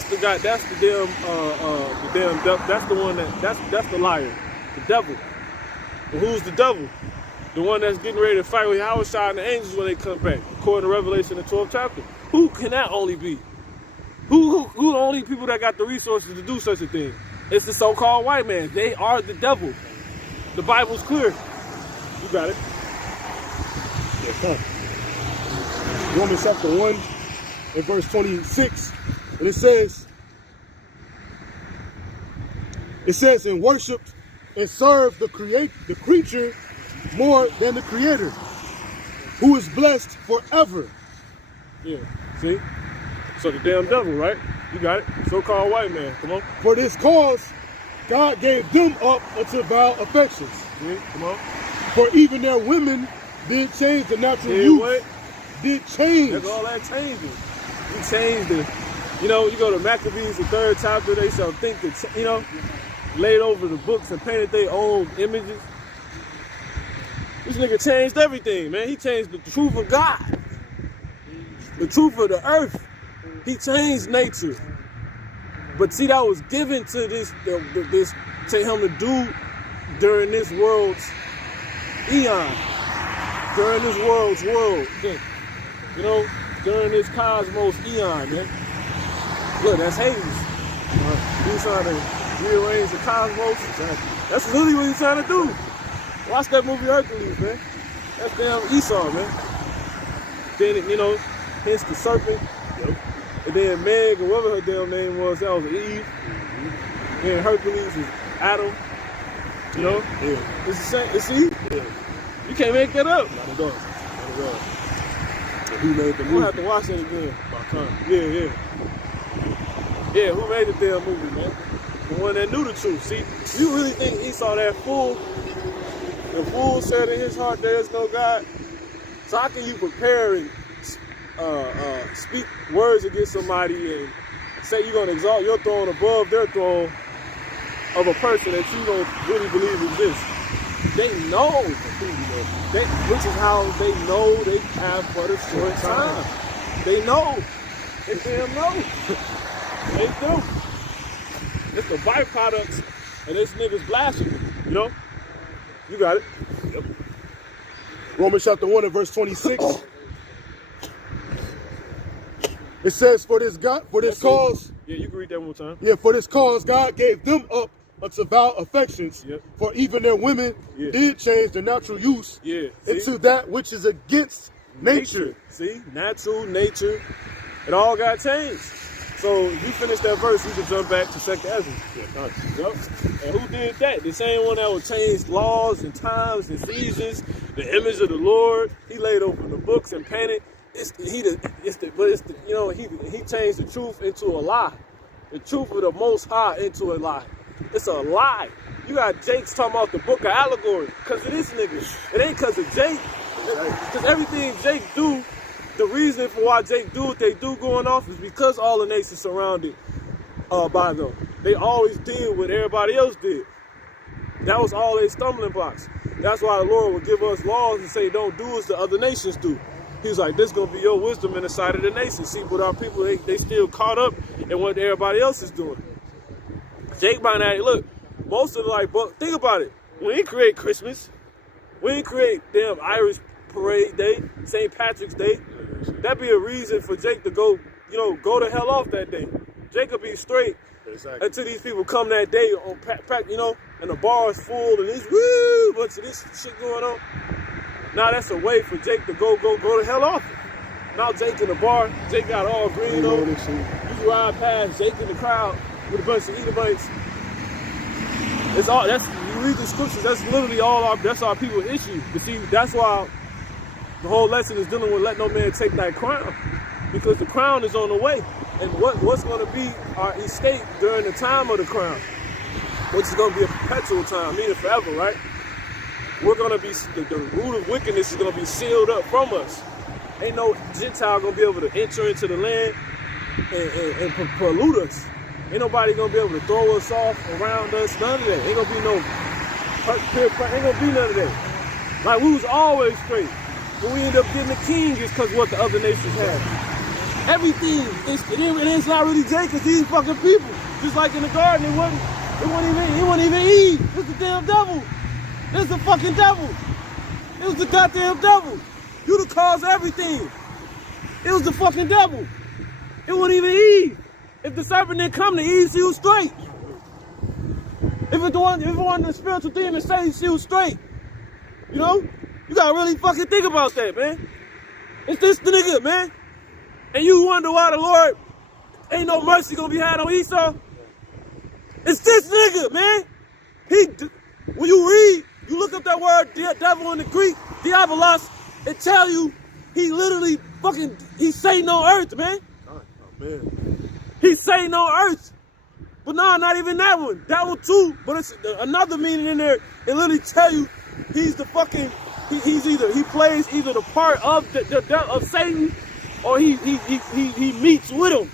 the guy. That's the damn that's the one that's the liar, the devil. But who's the devil? The one that's getting ready to fight with Yahushua and the angels when they come back, according to Revelation, the 12th chapter. Who can that only be? Who the only people that got the resources to do such a thing? It's the so-called white man. They are the devil. The Bible's clear. You got it. Yeah, Romans chapter 1 and verse 26. And it says, and worshiped and served the creature more than the creator, who is blessed forever. Yeah, see? So the damn devil, right? You got it. So-called white man. Come on. For this cause, God gave them up unto vile affections. See? Come on. For even their women did change the natural youth. What? Did change. That's all that changes. He changed it. You know, you go to Maccabees, the 3rd chapter, they shall think that, you know, laid over the books and painted their own images. This nigga changed everything, man. He changed the truth of God. The truth of the earth. He changed nature. But see, that was given to this to him to do during this world's eon, during this world's world, you know, during this cosmos eon, man. Look, that's Hades. He's trying to rearrange the cosmos. That's literally what he's trying to do. Watch that movie Hercules, man. That's damn Esau, man. Then, you know, hence the serpent. Yep. And then Meg, or whatever her damn name was, that was Eve. Then Hercules is Adam. You know? Yeah. It's the same. It's Eve. Yeah. You can't make that up. Not at all. Not at all. So who made the movie? We'll have to watch it again. Yeah. Yeah, who made the damn movie, man? The one that knew the truth. See, you really think Esau that fool? The fool said in his heart there is no God. So how can you prepare and speak words against somebody and say you're going to exalt your throne above their throne of a person that you don't really believe exists? They know, which is how they know they have but a short time. They know. They damn know. They do. It's the byproducts of this nigga's blasphemy, you know? You got it. Yep. Romans chapter 1 and verse 26. It says, for this cause. Yeah, you can read that one more time. Yeah, for this cause God gave them up unto vile affections. Yep. For even their women did change their natural use into that which is against nature. See, natural, nature, it all got changed. So if you finish that verse, you can jump back to 2nd Ezra. Yep. And who did that? The same one that would change laws and times and seasons, the image of the Lord. He laid open the books and painted. He changed the truth into a lie. The truth of the Most High into a lie. It's a lie. You got Jake's talking about the book of allegory because of this nigga. It ain't because of Jake. Because everything Jake do, the reason for why Jake do what they do going off is because all the nations surrounded by them. They always did what everybody else did. That was all their stumbling blocks. That's why the Lord would give us laws and say, don't do as the other nations do. He's like, this is going to be your wisdom in the sight of the nation. See, but our people, they still caught up in what everybody else is doing. Jake might not, look, most of the but think about it. We didn't create Christmas. We didn't create damn Irish Parade Day, St. Patrick's Day. That'd be a reason for Jake to go, go the hell off that day. Jake will be straight until these people come that day on and the bar is full and there's bunch of this shit going on. Now that's a way for Jake to go the hell off. Now Jake in the bar, Jake got all green on. You ride past Jake in the crowd with a bunch of Edomites. It's all you read the scriptures, that's literally that's our people's issue. But see, that's why the whole lesson is dealing with let no man take thy crown. Because the crown is on the way. And what's going to be our escape during the time of the crown? Which is going to be a perpetual time, meaning forever, right? We're going to be, the root of wickedness is going to be sealed up from us. Ain't no Gentile going to be able to enter into the land and pollute us. Ain't nobody going to be able to throw us off around us, none of that. Ain't going to be no, ain't going to be none of that. Like, we was always straight. When we end up getting the king, it's because what the other nations had. Everything, it's not really Jake, it's these fucking people. Just like in the garden, it wasn't even Eve. It was the damn devil. It was the fucking devil. It was the goddamn devil. You the cause of everything. It was the fucking devil. It wasn't even Eve. If the serpent didn't come to Eve, she was straight. If it wasn't the spiritual demon saying she was straight. You know? You gotta really fucking think about that, man. It's this nigga, man. And you wonder why the Lord ain't no mercy gonna be had on Esau? It's this nigga, man. When you read, you look up that word devil in the Greek, diabolos, it tell you he literally he's Satan on earth, man. Oh, man. He's Satan on earth. But no, not even that one. That one too, but it's another meaning in there. It literally tell you he's the fucking, he plays either the part of of Satan or he meets with him.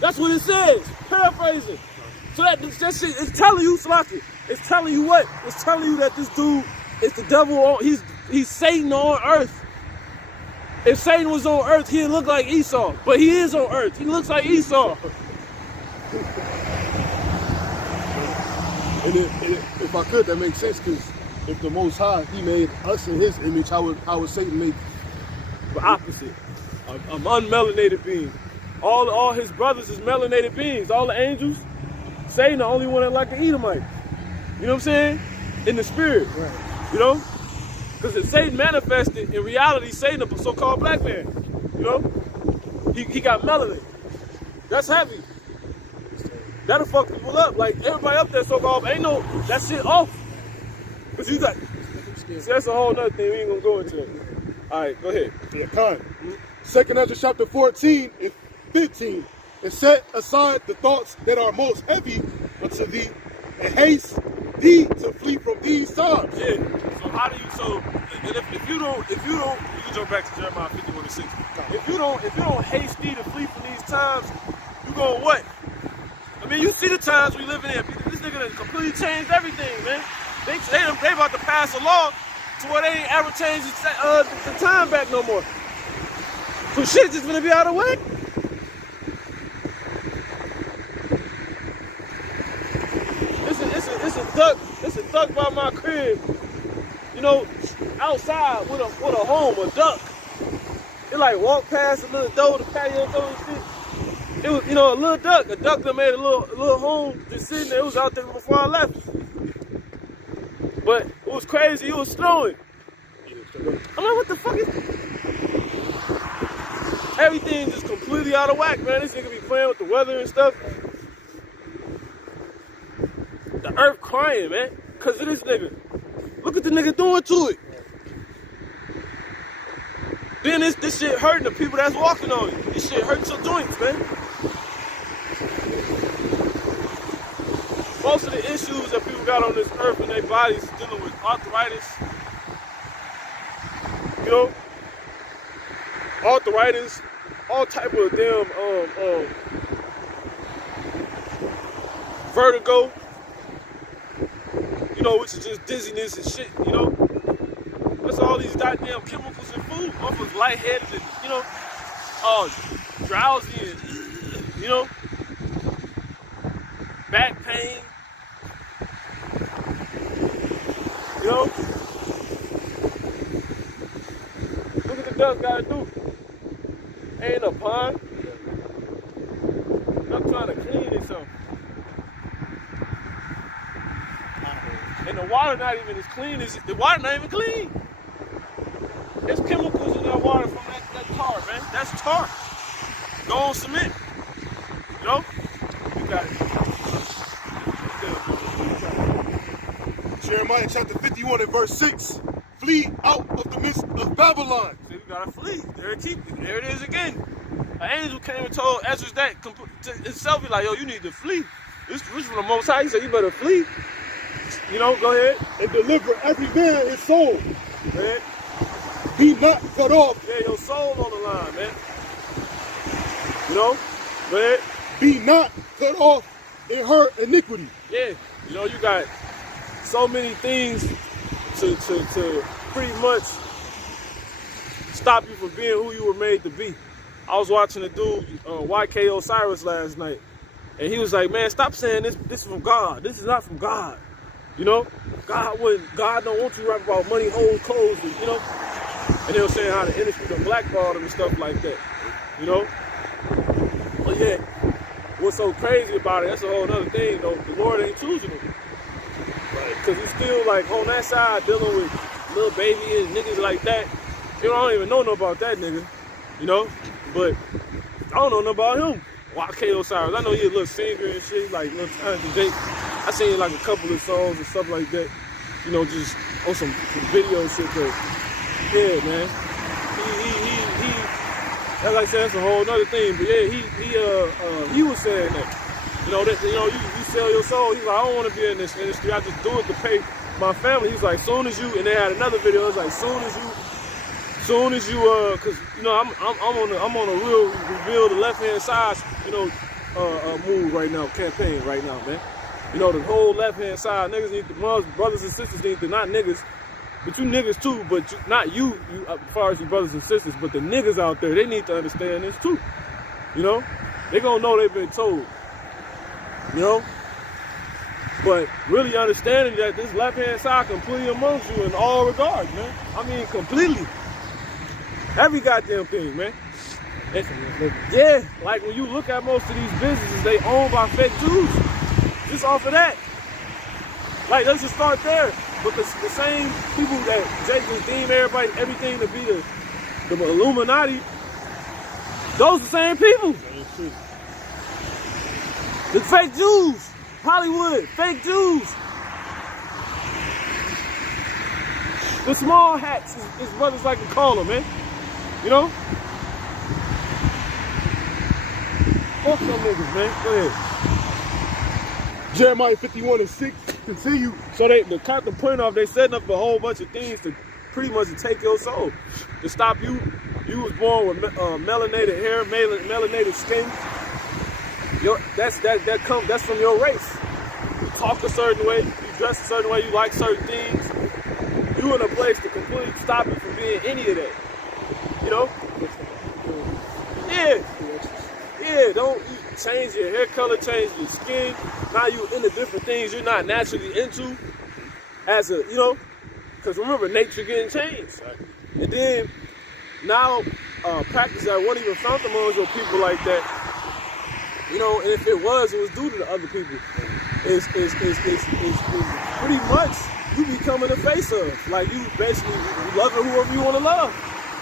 That's what it says. Paraphrasing. So that shit is telling you, Salaki. It's telling you what? It's telling you that this dude is the devil. He's Satan on earth. If Satan was on earth, he'd look like Esau. But he is on earth. He looks like Esau. And if I could, that makes sense, because if the Most High, He made us in His image, how would Satan make The opposite. An unmelanated being. All his brothers is melanated beings. All the angels. Satan the only one that like the Edomite. You know what I'm saying? In the spirit. Right. You know? Because if Satan manifested, in reality, Satan a so-called black man. You know? He got melanin. That's heavy. That'll fuck people up. Like, everybody up there so-called, ain't no, that shit off. Because you got, see, that's a whole nother thing. We ain't gonna go into it. All right, go ahead. Yeah, kind. 2nd Ezra chapter 14 and 15. And set aside the thoughts that are most heavy unto thee, and haste thee to flee from these times. Yeah. So how do you? So and if you don't, you can jump back to Jeremiah 51:6. If you don't haste thee to flee from these times, you going what? I mean, you see the times we living in. This nigga done completely changed everything, man. They about to pass a law to where they ain't ever changed the time back no more. So shit just gonna be out of the way. It's a duck by my crib. You know, outside with a home, a duck. It like walk past a little door, the patio door and shit. It was, you know, a little duck. A duck that made a little home just sitting there. It was out there before I left. But it was crazy. It was snowing. I'm like, what the fuck is? Everything just completely out of whack, man. This nigga be playing with the weather and stuff. The earth crying, man, because of this nigga. Look at the nigga doing to it. Then this shit hurting the people that's walking on it. This shit hurts your joints, man. Most of the issues that people got on this earth in their bodies is dealing with arthritis. You know? Arthritis, all type of damn vertigo. You know, which is just dizziness and shit, you know? That's all these goddamn chemicals in food. Motherfuckers lightheaded and, you know, drowsy and, you know, back pain. You know? Look at the duck gotta do. Ain't a pond. Duck trying to clean itself. And the water not even as clean as the water not even clean. There's chemicals in that water from that tar, man. That's tar. Go on cement. You know? You got it. Jeremiah chapter 51 and verse 6. Flee out of the midst of Babylon. So you gotta flee. There it is again. An angel came and told Ezra that to himself. He's like, yo, you need to flee. This from the Most High. He said, you better flee. You know, go ahead. And deliver every man his soul. Go ahead. Be not cut off. Yeah, your soul on the line, man. You know? Go ahead. Be not cut off in her iniquity. Yeah. You know, you got so many things to pretty much stop you from being who you were made to be. I was watching a dude, YK Osiris last night, and he was like, man, stop saying this is from God. This is not from God. You know? God don't want you to rap about money, hoes, clothes, and, you know? And they were saying how the industry done blackballed them and stuff like that. You know? But yeah, what's so crazy about it, that's a whole other thing, though. The Lord ain't choosing them. Because he's still, like, on that side dealing with little baby and niggas like that. You know, I don't even know nothing about that nigga. You know? But I don't know nothing about him. YK Osiris. I know he a little singer and shit, like little talented Jake. I seen like a couple of songs and stuff like that. You know, just on some video shit, but yeah, man. He like I said, that's a whole nother thing. But yeah, he was saying that. You sell your soul. He's like, I don't want to be in this industry. I just do it to pay my family. He's like, soon as you, and they had another video. It was like, soon as you, cause you know I'm on a real reveal the left hand side, you know, move right now, campaign right now, man. You know, the whole left hand side, niggas need to, brothers and sisters need to, not niggas, but you niggas too, but not you as far as your brothers and sisters, but the niggas out there, they need to understand this too. You know, they gonna know they've been told. You know? But really understanding that this left-hand side completely amongst you in all regards, man. I mean, completely. Every goddamn thing, man. Yeah, like when you look at most of these businesses, they owned by fake Jews. Just off of that. Like, let's just start there. But the same people that just deem everything to be the Illuminati, those are the same people. The fake Jews. Hollywood, fake Jews. The small hats, as brothers like to call them, man. You know? Fuck some niggas, man. Go ahead. Jeremiah 51:6, continue. So the point off, they setting up a whole bunch of things to pretty much to take your soul. To stop you. You was born with melanated hair, melanated skin. That's from your race. You talk a certain way, you dress a certain way, you like certain things. You in a place to completely stop you from being any of that. You know? Yeah. Yeah, don't change your hair color, change your skin. Now you into different things you're not naturally into as a, you know, because remember, nature getting changed. And then now practice that won't even found amongst your people like that. You know, and if it was due to the other people. It's pretty much you becoming the face of. Like you basically loving whoever you want to love.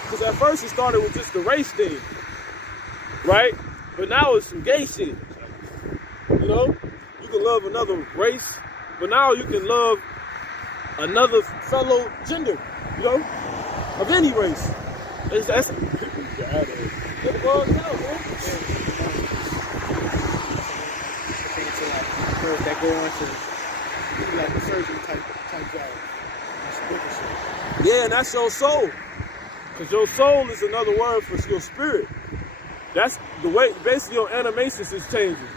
Because at first it started with just the race thing. Right? But now it's some gay shit. You know? You can love another race, but now you can love another fellow gender, you know? Of any race. That's that go on to be like a surgery type job. Yeah, and that's your soul. Because your soul is another word for your spirit. That's the way, basically your animations is changing.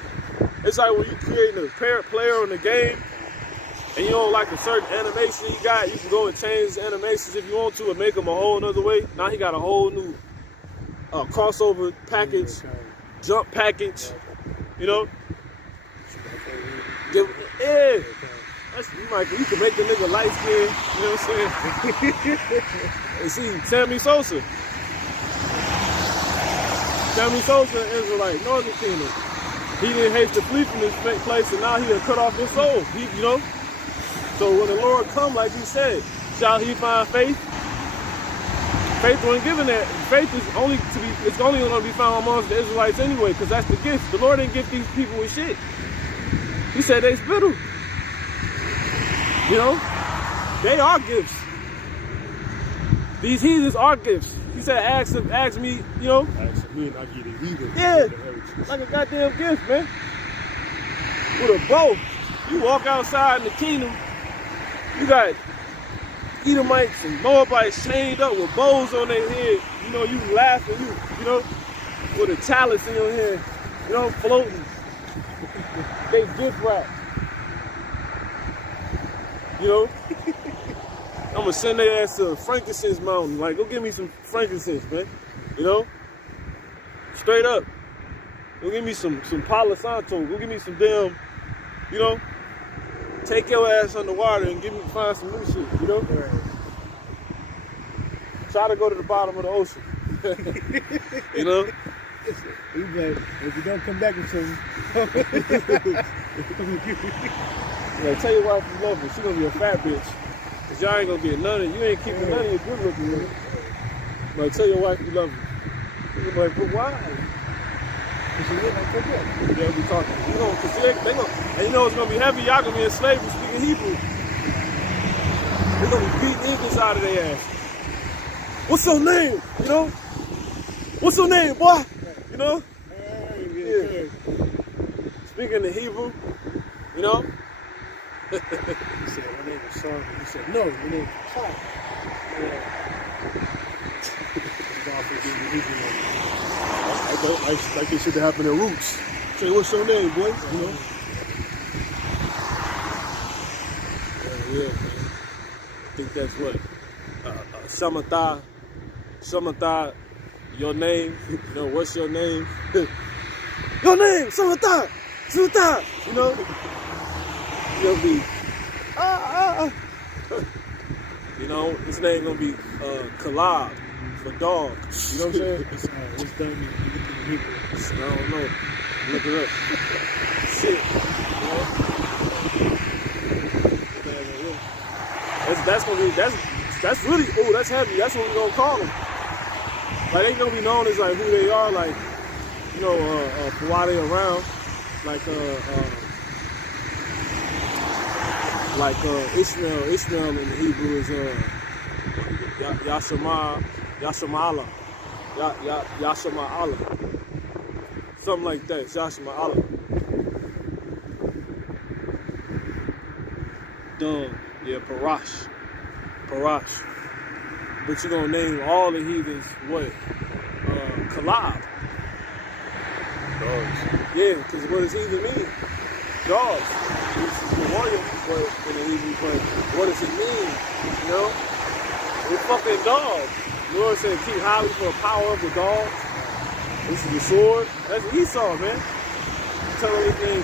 It's like when you creating a player in the game and you don't like a certain animation he got, you can go and change the animations if you want to and make them a whole nother way. Now he got a whole new crossover package, jump package, you know? Yeah, you can make the nigga light skin, you know what I'm saying? And see, Sammy Sosa Israelite, Northern Kingdom. He didn't hate to flee from this place, and now he done cut off his soul, you know? So when the Lord come, like he said, shall he find faith? Faith wasn't given that. Faith is only going to be found amongst the Israelites anyway, because that's the gift. The Lord didn't give these people with shit. He said they spittle. You know? They are gifts. These heathens are gifts. He said, ask me, you know? Ask me and I get it heathen. Yeah, like a goddamn gift, man. With a bow. You walk outside in the kingdom, you got Edomites and Moabites chained up with bows on their head. You know, you laughing, you know, with a chalice in your hand, you know, floating. They gift wrap. You know? I'm gonna send their ass to Frankincense Mountain. Like, go get me some frankincense, man. You know? Straight up. Go give me some Palo Santo. Go give me some damn, you know? Take your ass underwater and find some new shit, you know? Right. Try to go to the bottom of the ocean. You know? If you don't come back with some, like, tell your wife you love her. She's gonna be a fat bitch. Cause y'all ain't gonna get none of you ain't keeping none of your good looking women. Like, tell your wife you love her. You're like, but why? Cause she like, come on. They'll be talking. You know, cause they gonna, and you know it's gonna be heavy. Y'all gonna be in slavery speaking Hebrew. They're gonna be beating English out of their ass. What's your name? You know? What's your name, boy? You know? Yeah. Speaking the Hebrew, you know? He said, my name is Saul. He said, no, my name is Paul. Like this shit that happened in Roots. Say, what's your name, boy? You know? Yeah, man. I think that's what? Samantha, your name. You know, what's your name? Your name, Samantha. Suta, you know, he'll be, you know, his name gonna be Kalab for dog. You know what I'm saying? What's done in Hebrew? I don't know. Look it up. Shit. You know? That's gonna be that's really that's heavy. That's what we're gonna call them. Like they gonna be known as like who they are, like you know, for why they around, like Ishmael in the Hebrew is Yashama'Allah, something like that. Yashama'Allah. Dog, yeah, Parash. But you're gonna name all the heathens what? Kalab. Dogs. Yeah, because what does heathen mean? Dogs. This is the warrior, but in the Hebrew, but what does it mean? You know? We're fucking dogs. The Lord said, keep highly for the power of the dogs. This is the sword. That's Esau, man. Tell him his name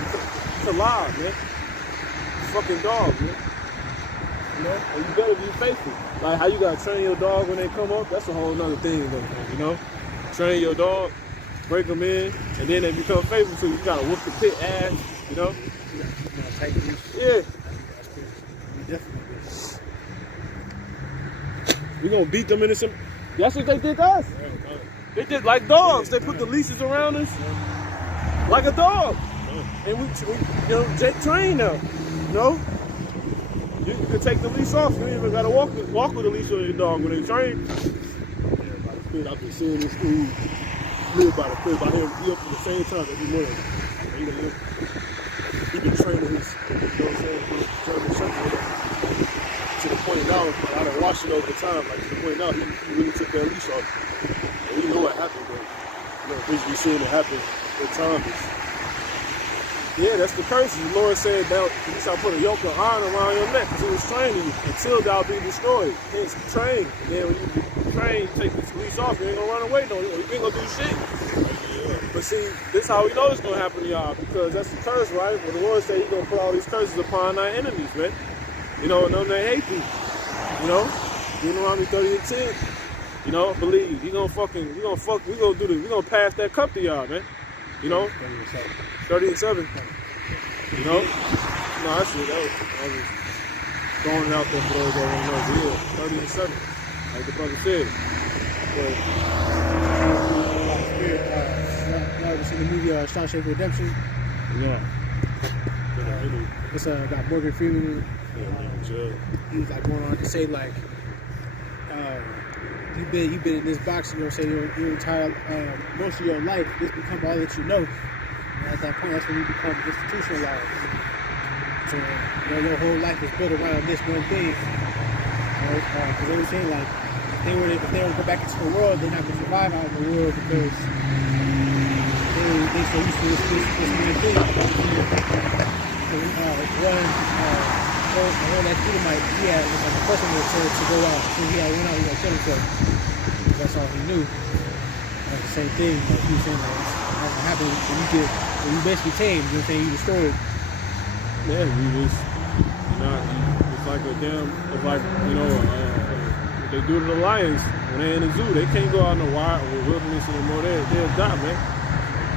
Kalab, man. Fucking dog, man. You know? And you better be faithful. Like how you gotta train your dog when they come up, that's a whole nother thing, though, you know? Train your dog, break them in, and then they become faithful to you. You gotta whoop the pit ass, you know? Yeah. We gonna beat them into some. That's what they did to us. They did like dogs. They put the leashes around us like a dog. And we you know, Jake trained them. You know? You can take the leash off. You ain't even gotta walk with a leash on your dog when they train. I've been seeing this dude live by the crib. I hear him be up at the same time every morning. He been training his, you know what I'm saying, German Shepherd to the point now, I done watched it over time, like to the point now, he really took that leash off. And we know what happened, but you know, basically seeing it happen at times. Yeah, that's the curse. The Lord said that you shall put a yoke of iron around your neck until it's training you, until thou be destroyed. Hence, train. And then when you train, take this leash off, you ain't gonna run away, no, you ain't gonna do shit. But see, this is how we know it's gonna happen to y'all, because that's the curse, right? When the Lord said he's gonna put all these curses upon our enemies, man. You know, and them they hate you. You know? Deuteronomy 30:10. You know, believe. We gonna pass that cup to y'all, man. You know? 30:7. You know? No, I see that. I was just throwing it out there for those that want to know. Yeah, 30:7. Like the brother said. But y'all ever seen the movie Shawshank Redemption? yeah. It's got Morgan Freeman. He was like going on to say like, you've been in this box, you know, say your entire most of your life. This become all that you know. And at that point, that's when you become institutionalized. So you know, your whole life is built around this one thing. Because they were saying like, if they were to go back into the world, they're not going to survive out in the world because they so used to this one thing. One that Edomite, he had like a person was told to go out. So he had went out, he had killed himself. That's all he knew. That's the same thing. Like he was saying that what happens when you basically tame, you know what I'm saying, you destroy it. yeah, we just it's like a damn, it's like, you know, what they do to the lions when they're in the zoo. They can't go out in the wild or wilderness anymore. They'll die, man.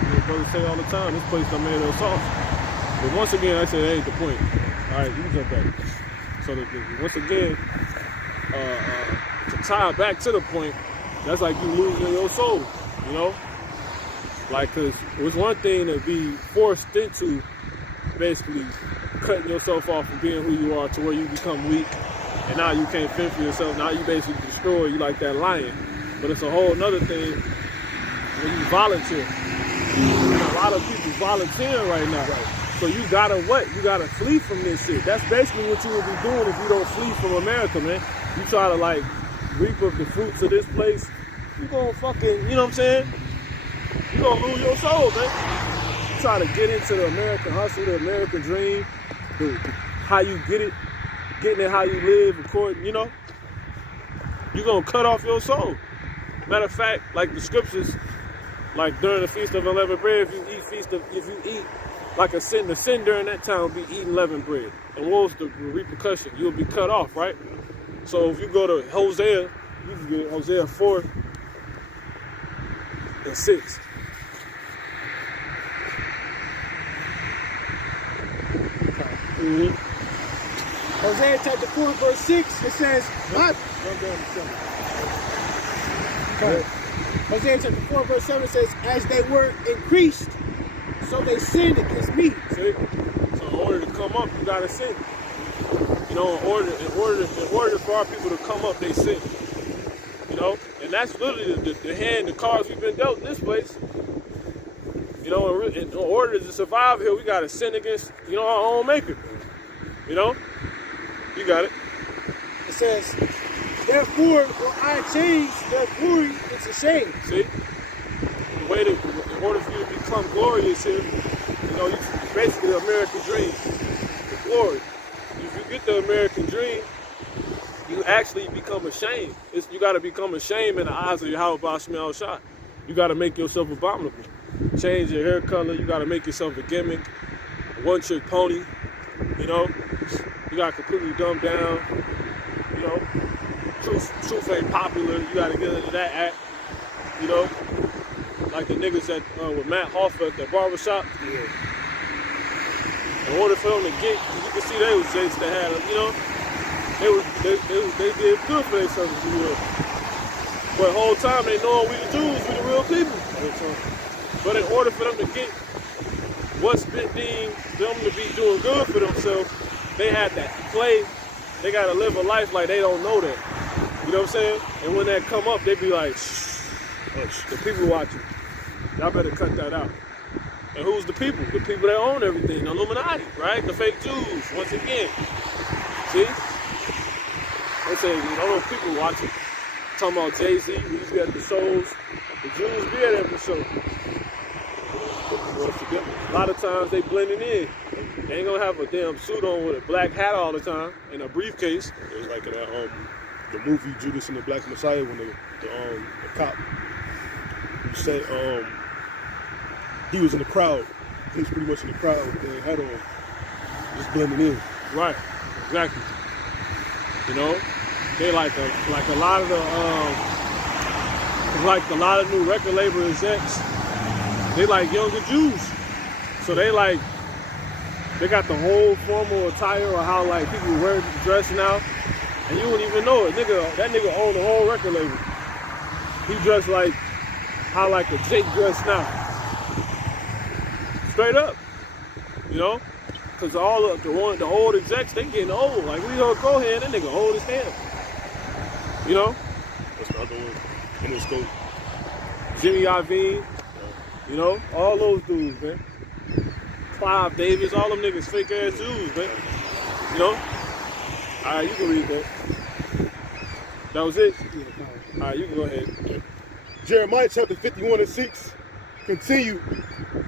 You know, brothers say all the time, this place done made us soft. But once again, I say that ain't the point. All right, you can jump back. So once again, to tie it back to the point, that's like you losing your soul, you know? Like, cause it was one thing to be forced into basically cutting yourself off from being who you are to where you become weak, and now you can't fend for yourself. Now you basically destroy you like that lion. But it's a whole nother thing when you volunteer. And a lot of people volunteering right now. Right. So you gotta what? You gotta flee from this shit. That's basically what you would be doing if you don't flee from America, man. You try to like reap up the fruits of this place, you gonna fucking, you know what I'm saying? You gonna lose your soul, man. You try to get into the American hustle, the American dream, how you get it, getting it how you live, according, you know? You gonna cut off your soul. Matter of fact, like the scriptures, like during the Feast of Unleavened Bread, if you eat like a sin. The sin during that time would be eating leavened bread. And what was the repercussion? You'll be cut off, right? So if you go to Hosea, you can get Hosea 4:6. Mm-hmm. Hosea chapter 4, verse 6, it says, Hosea chapter 4, verse 7 says, as they were increased, so they sinned against me. See? So in order to come up, you gotta sin. You know, in order for our people to come up, they sin. You know, and that's literally the hand, the cards we've been dealt in this place. You know, in order to survive here, we gotta sin against, you know, our own maker. You know, you got it. It says, therefore will I change their glory into shame. See, in order for you to become glorious here, you know, you basically the American dream, the glory. If you get the American dream, you actually become ashamed. You got to become ashamed in the eyes of Yahweh Ba'ashem Yahushua. You got to make yourself abominable. Change your hair color. You got to make yourself a gimmick, a one-trick pony. You know, you got to completely dumb down. You know, truth ain't popular. You got to get into that act. You know, like the niggas that with Matt Hoffa at the barbershop. Yeah. In order for them to get, you can see they was Jakes that had them, you know, they did good for themselves, if you will. But the whole time they know we the Jews, we the real people. But in order for them to get what's been deemed them to be doing good for themselves, they had to play. They got to live a life like they don't know that. You know what I'm saying? And when that come up, they be like, shh, the people watching. Y'all better cut that out. And who's the people? The people that own everything. The Illuminati, right? The fake Jews, once again. See? They say, you know, people watching. Talking about Jay-Z, we used to be at the shows. The Jews be at every show. A lot of times they blending in. They ain't gonna have a damn suit on with a black hat all the time and a briefcase. It was like in the movie Judas and the Black Messiah when the cop who said he was in the crowd. He was pretty much in the crowd with the hat on, just blending in. Right, exactly. You know, they like a lot of the new record label execs. They like younger Jews, so they got the whole formal attire or how like people wear dress now, and you wouldn't even know it. That nigga owned the whole record label. He dressed like how like a Jake dress now. Straight up, you know, because all of the old execs, they getting old. Like we gonna go here, that nigga old as hell. You know. What's the other one? And it's called Jimmy Iovine. You know, all those dudes, man. Clive Davis, all them niggas fake ass dudes, man. You know. All right, you can read that. That was it. All right, you can go ahead. Yeah. Jeremiah chapter 51:6. Continue.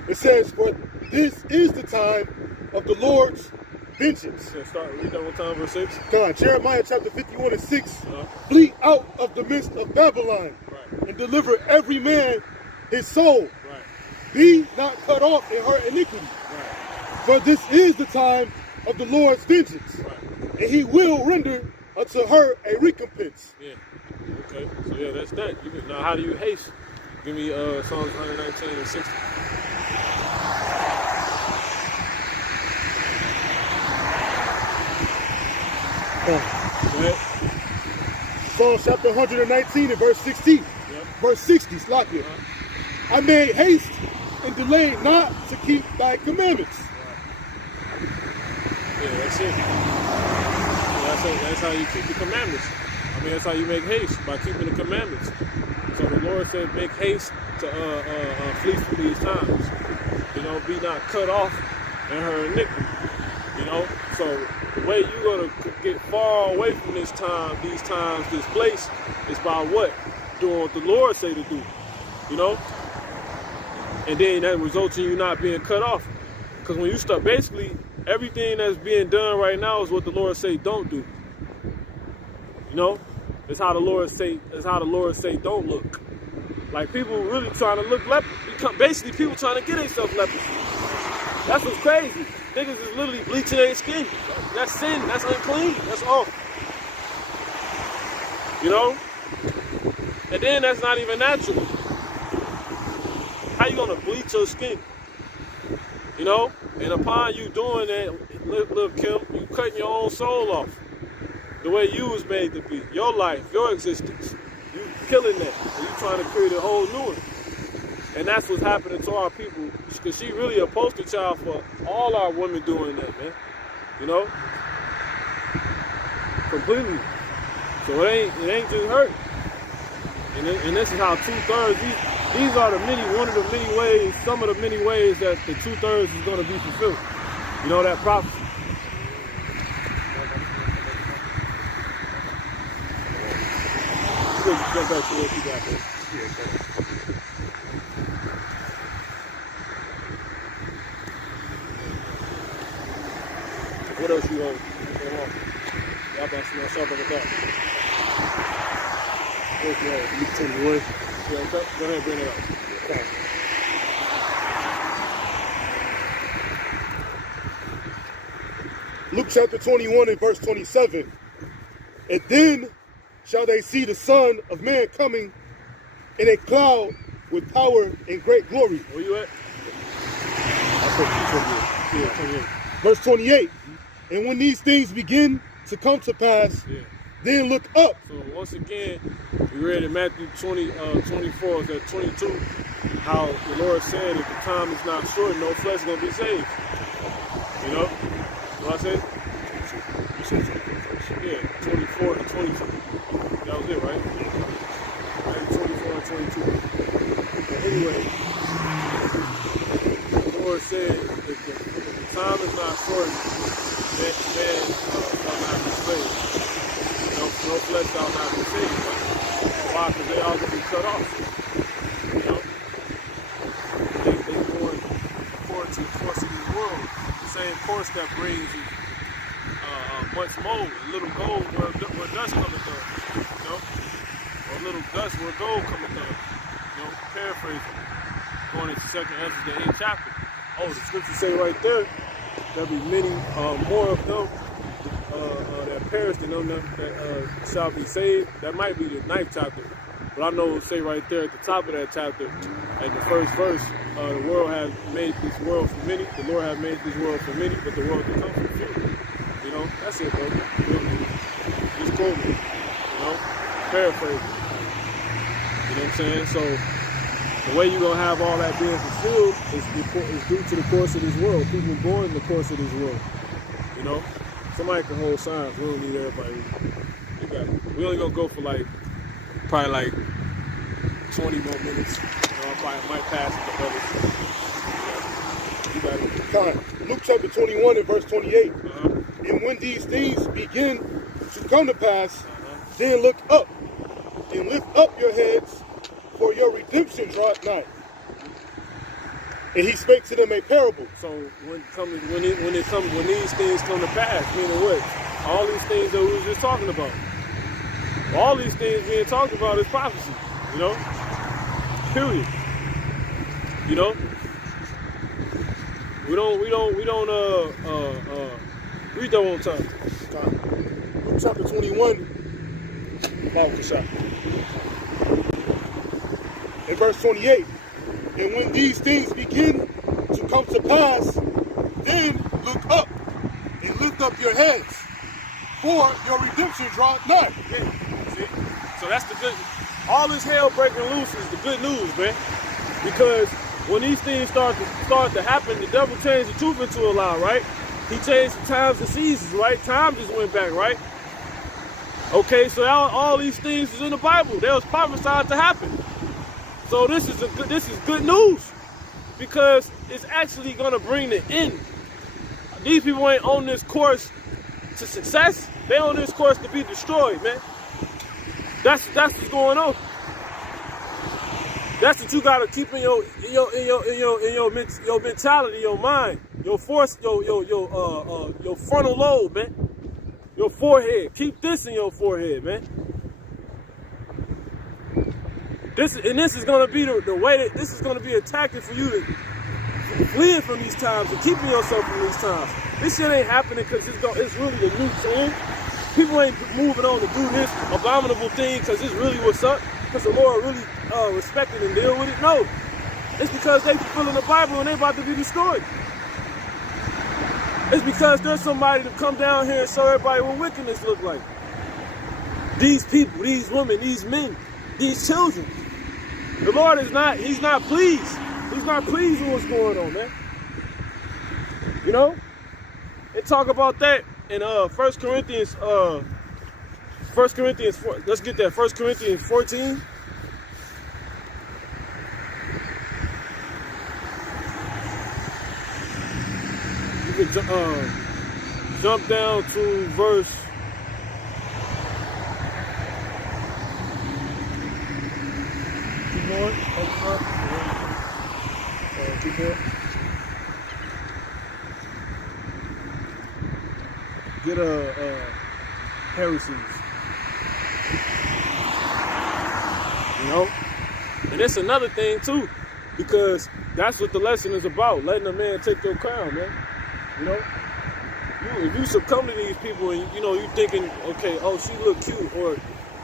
It says, for this is the time of the Lord's vengeance. Yeah, read that one time, verse 6. Come on, Jeremiah chapter 51:6. Flee out of the midst of Babylon, right, and deliver every man his soul. Right. Be not cut off in her iniquity. Right. For this is the time of the Lord's vengeance. Right. And he will render unto her a recompense. Yeah. Okay. So yeah, that's that. Now how do you haste? Give me Psalms 119 and 60. Psalms chapter 119 and verse 16. Yep. Verse 60, Slakia. I made haste and delayed not to keep thy commandments. Yeah, that's it. That's how you keep the commandments. I mean, that's how you make haste, by keeping the commandments. So the Lord said, make haste to flee from these times. You know, be not cut off in her iniquity. You know, so the way you're going to get far away from this time, these times, this place, is by what? Doing what the Lord say to do. You know? And then that results in you not being cut off. Because when you start, basically, everything that's being done right now is what the Lord say don't do. You know? It's how the Lord say don't look. Like people really trying to look leprous. Basically people trying to get themselves leprosy. That's what's crazy. Niggas is literally bleaching their skin. That's sin. That's unclean. That's off. You know? And then that's not even natural. How you gonna bleach your skin? You know? And upon you doing that, look, Kim, you cutting your own soul off. The way you was made to be. Your life, your existence. You killing that. And you trying to create a whole new one. And that's what's happening to our people. Because she really a poster child for all our women doing that, man. You know? Completely. So it ain't just her. And this is how 2/3, these are one of the many ways, some of the many ways that the 2/3 is going to be fulfilled. You know that prophecy. Jump back to what you got there. What else you on? Y'all about to smell something like that. Okay, Luke 21. Yeah, okay. Go ahead and bring it up. Okay. Luke chapter 21 and verse 27. And then shall they see the Son of Man coming in a cloud with power and great glory. Where you at? Yeah, 28. Verse 28. And when these things begin to come to pass, then look up. So once again, we read in Matthew 24, that 22, how the Lord said that the time is not short, no flesh is going to be saved. You know? What I said? You said 24. Yeah, 24 and 22. That was it, right? Matthew 24 and 22. But anyway, the Lord said that the time is not short, man shall not be saved. No flesh shall not be saved. Why? Because they all going to be cut off. You know? They going according to the course of this world. The same course that brings you much mold, a little gold where dust cometh up. You know? Or a little dust where gold cometh up. You know? Paraphrasing. Going into 2nd Ezra, the 8th chapter. Oh, the scriptures say right there, there'll be many more of them that perish than them that shall be saved. That might be the 9th chapter. But I know it'll say right there at the top of that chapter, at the first verse, the world has made this world for many. The Lord has made this world for many, but the world to come for few. You know, that's it, bro. Just quote me. You know, paraphrase. You know what I'm saying? So the way you're going to have all that being fulfilled is due to the course of this world. People born in the course of this world. You know? Somebody can hold signs. We don't need everybody. We only going to go for probably like 20 more minutes. You know, I probably might pass it to others. You got it. Time. Luke chapter 21 and verse 28. And when these things begin to come to pass, then look up and lift up your heads, for your redemption draweth nigh. And he spake to them a parable. So when these things come to pass, meaning what? All these things that we were just talking about. All these things being talked about is prophecy. You know? Period. You know? We don't read that one time. Luke chapter 21. Bible shot. In verse 28, and when these things begin to come to pass, then look up and lift up your heads, for your redemption draweth nigh. Yeah. See? So that's the good. All this hell breaking loose is the good news, man. Because when these things start to happen, the devil changed the truth into a lie, right? He changed the times and seasons, right? Time just went back, right? Okay, so all these things is in the Bible. They was prophesied to happen. So this is good news, because it's actually gonna bring the end. These people ain't on this course to success. They on this course to be destroyed, man. That's what's going on. That's what you gotta keep in your mentality, your mind, your force, your frontal lobe, man. Your forehead. Keep this in your forehead, man. This is gonna be the way that this is gonna be a tactic for you fleeing from these times and keeping yourself from these times. This shit ain't happening because it's really the new thing. People ain't moving on to do this abominable thing because it's really what's up, because the Lord really respect it and deal with it. No, it's because they fulfilling the Bible and they about to be destroyed. It's because there's somebody to come down here and show everybody what wickedness look like. These people, these women, these men, these children. The Lord is not, he's not pleased. He's not pleased with what's going on, man. You know? They talk about that in 1 Corinthians 4, let's get that, 1 Corinthians 14. You can jump down to verse 2 more. Get heresies. You know? And it's another thing too, because that's what the lesson is about, letting a man take your crown, man. You know? If you succumb to these people and you know you thinking, okay, oh she look cute, or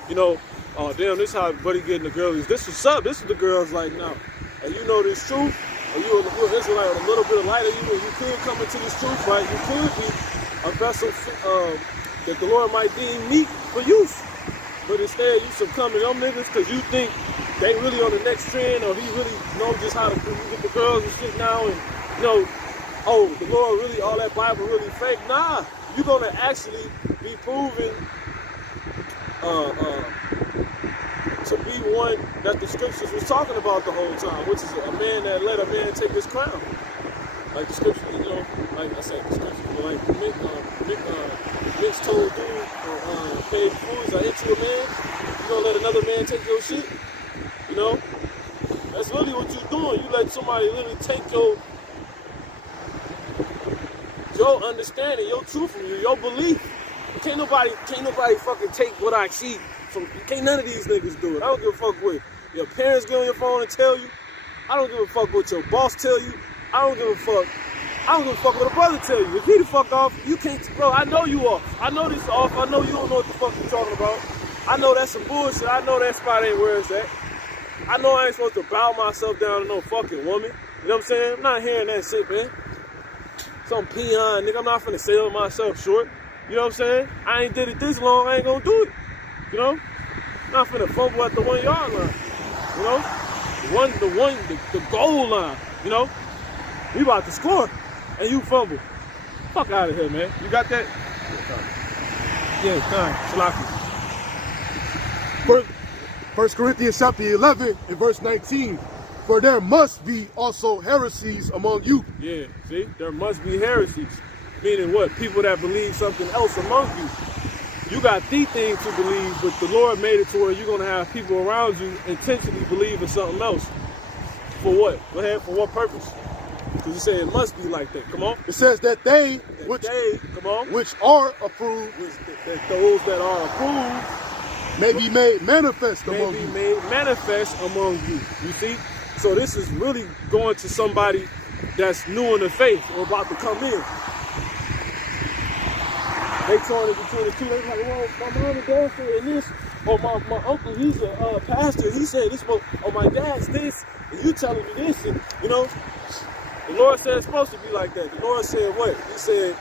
you know, oh damn, this how buddy getting the girlies. This what's up, this is the girls like now. And you know this truth, or you're an Israelite with a little bit of light of you could come into this truth, right? You could be a vessel that the Lord might deem meet for use. But instead you succumb to them niggas because you think they really on the next trend, or he really knows just how to get the girls and shit now, and you know, oh, the Lord really, all that Bible really fake. Nah, you're gonna actually be proven to be one that the scriptures was talking about the whole time, which is a man that let a man take his crown. Like the scripture, you know, like I said, the scripture, but like Mitch told dude on Paid Foods, I hit you a man, you gonna let another man take your shit? You know? That's really what you're doing. You let somebody literally take your understanding, your truth from you, your belief. Can't nobody fucking take what I see from, can't none of these niggas do it. I don't give a fuck what your parents get on your phone and tell you. I don't give a fuck what your boss tell you. I don't give a fuck what a brother tell you. If he the fuck off, you can't, bro, I know you off. I know this off. I know you don't know what the fuck you're talking about. I know that's some bullshit. I know that spot ain't where it's at. I know I ain't supposed to bow myself down to no fucking woman. You know what I'm saying? I'm not hearing that shit, man. Some peon, nigga. I'm not finna sell myself short. You know what I'm saying? I ain't did it this long. I ain't gonna do it. You know? I'm not finna fumble at the 1 yard line. You know? The goal line. You know? We about to score, and you fumble. Fuck out of here, man. You got that? Yeah, time. Shalaki. 1 Corinthians chapter 11 and verse 19. For there must be also heresies among you. Yeah, see? There must be heresies. Meaning what? People that believe something else among you. You got the thing to believe, but the Lord made it to where you're going to have people around you intentionally believe in something else. For what? Go ahead, for what purpose? Because you say it must be like that. Come on. It says that they, which are approved, that those that are approved may be made manifest among you. May be made manifest among you. You see? So this is really going to somebody that's new in the faith or about to come in. They torn it between the two. They're like, well, my mom and dad said this, or my uncle, he's a pastor, he said this, or my dad's this, and you telling me this, and you know, the Lord said it's supposed to be like that. The Lord said what? He said,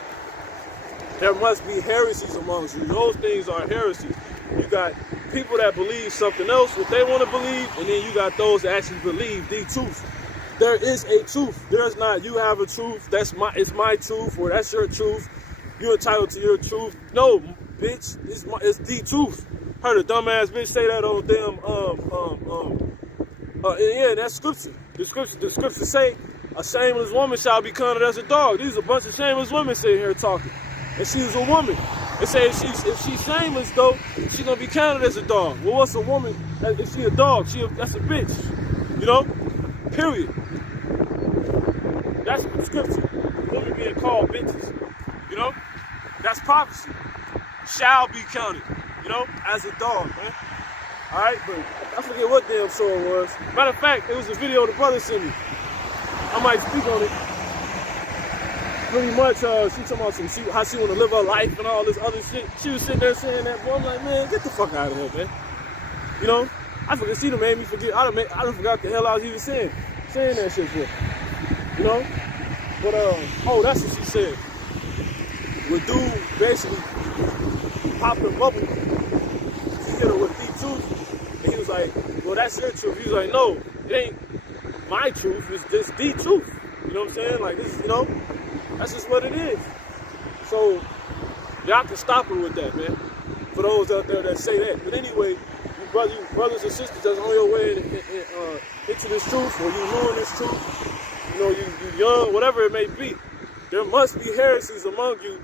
there must be heresies amongst you. Those things are heresies. You got people that believe something else, what they want to believe, and then you got those that actually believe the truth. There is a truth. There's not, you have a truth, it's my truth, or that's your truth. You're entitled to your truth. No, bitch, it's the truth. Heard a dumbass bitch say that on damn, yeah, that's scripture. The scripture say, a shameless woman shall be counted as a dog. These are a bunch of shameless women sitting here talking. And she's a woman. It says if she's shameless though, she's gonna be counted as a dog. Well, what's a woman? If she a dog, that's a bitch. You know? Period. That's the scripture. Women being called bitches. You know? That's prophecy. Shall be counted, you know, as a dog, man. Alright, but I forget what damn show it was. Matter of fact, it was a video the brother sent me. I might speak on it. pretty much, she talking about how she want to live her life and all this other shit. She was sitting there saying that, boy. I'm like, man, get the fuck out of here, man. You know, I forget. She done made me forget. I done forgot the hell I was even saying that shit for. You know, but oh, that's what she said. With dude basically popped a bubble, she hit her with the truth, and he was like, well, that's your truth. He was like, no, it ain't my truth. It's just the truth. You know what I'm saying? Like this, you know. That's just what it is. So, y'all can stop her with that, man. For those out there that say that. But anyway, you brothers and sisters that's on your way into this truth, or you knowing this truth, you know, you young, whatever it may be, there must be heresies among you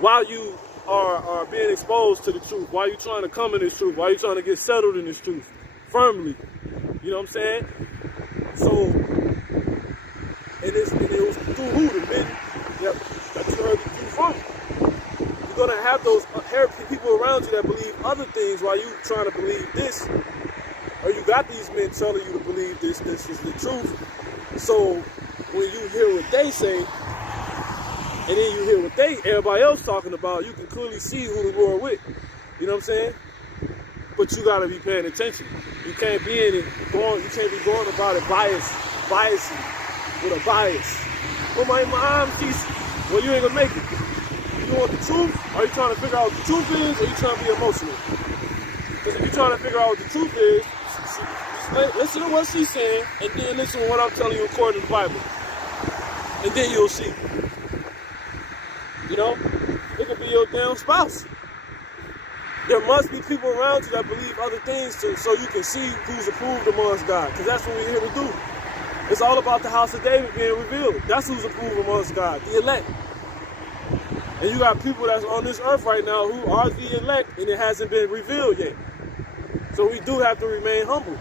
while you are being exposed to the truth, while you trying to come in this truth, while you trying to get settled in this truth firmly. You know what I'm saying? So, and it was through who? The men that you heard the truth from. You're going to have those people around you that believe other things while you trying to believe this. Or you got these men telling you to believe this is the truth. So when you hear what they say, and then you hear what everybody else talking about, you can clearly see who the Lord with. You know what I'm saying? But you got to be paying attention. You can't be in it you can't be going about it biasing. With a bias. Well, my mom, well, you ain't gonna make it. You want the truth? Are you trying to figure out what the truth is, or are you trying to be emotional? Because if you're trying to figure out what the truth is, listen to what she's saying, and then listen to what I'm telling you according to the Bible. And then you'll see. You know? It could be your damn spouse. There must be people around you that believe other things so you can see who's approved amongst God. Because that's what we're here to do. It's all about the house of David being revealed. That's who's approved amongst God, the elect. And you got people that's on this earth right now who are the elect, and it hasn't been revealed yet. So we do have to remain humble.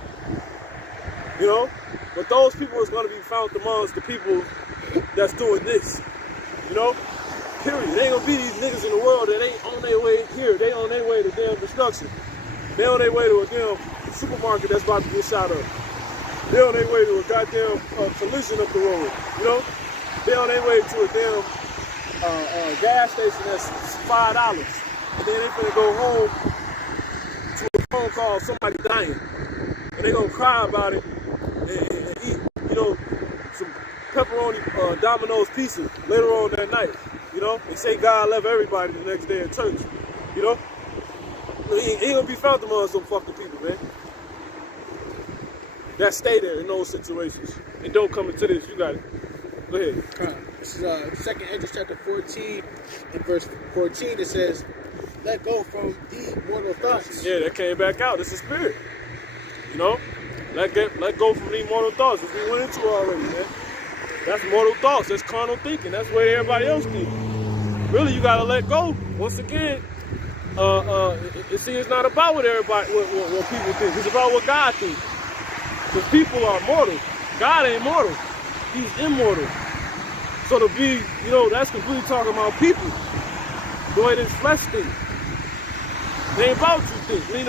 You know? But those people is going to be found amongst the people that's doing this. You know? Period. There ain't going to be these niggas in the world that ain't on their way here. They on their way to damn destruction. They on their way to a damn supermarket that's about to get shot up. They're on their way to a goddamn collision up the road, you know? They're on their way to a damn gas station that's $5. And then they're gonna go home to a phone call, somebody dying. And they're gonna cry about it and eat, you know, some pepperoni Domino's pizza later on that night, you know? And say God love everybody the next day at church, you know? He ain't gonna be found among some fucking people, man. That stay there in those situations and don't come into this. You got it. Go ahead. This is 2nd Ezra chapter 14 and verse 14. It says, let go from the mortal thoughts. Yeah, that came back out. It's a spirit. You know? Let go from the mortal thoughts, which we went into already, man. That's mortal thoughts. That's carnal thinking. That's what everybody else thinks. Really, you got to let go. Once again, it's not about what people think. It's about what God thinks. Because people are mortal. God ain't mortal. He's immortal. So to be, you know, that's completely talking about people. The way this flesh thinks. They ain't about you think. Lean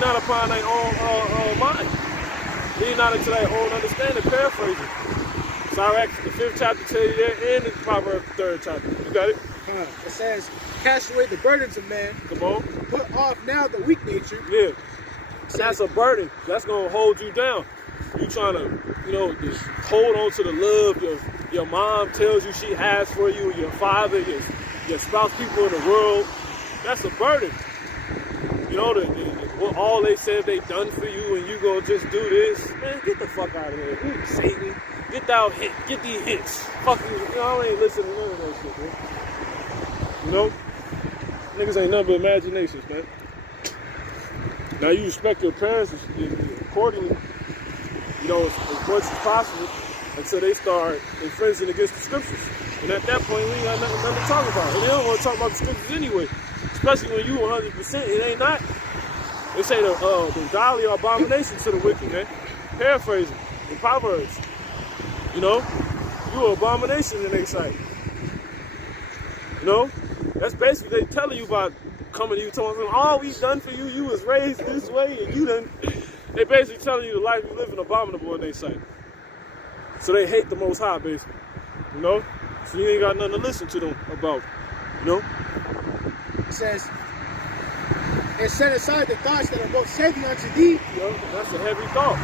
not upon their own mind. Lean not into their own understanding. Paraphrasing. Sirach, the 5th chapter tell you that, and the Proverbs, the 3rd chapter. You got it? It says, cast away the burdens of man. Come on. Put off now the weak nature. Yeah. That's a burden. That's going to hold you down. You trying to, you know, just hold on to the love your mom tells you she has for you, your father, your spouse, people in the world. That's a burden. You know, what all they said they done for you, and you gonna just do this. Man, get the fuck out of here. You Satan. Get these hits. Fuck you. You know, I ain't listening to none of that shit, man. You know? Niggas ain't nothing but imaginations, man. Now you respect your parents accordingly, you know, as much as possible until they start infringing against the scriptures. And at that point, we ain't got nothing to talk about. And they don't want to talk about the scriptures anyway. Especially when you 100%, it ain't not. They say the godly are abomination to the wicked, man. Paraphrasing in Proverbs. You know, you're an abomination in their sight. You know, that's basically they telling you about coming to you, telling them, all we done for you, you was raised this way, and you done. They basically telling you the life you live in abominable in their sight. So they hate the Most High, basically. You know, So you ain't got nothing to listen to them about, you know? It says, and set aside the thoughts that are most heavy unto thee. You know, that's a heavy thought.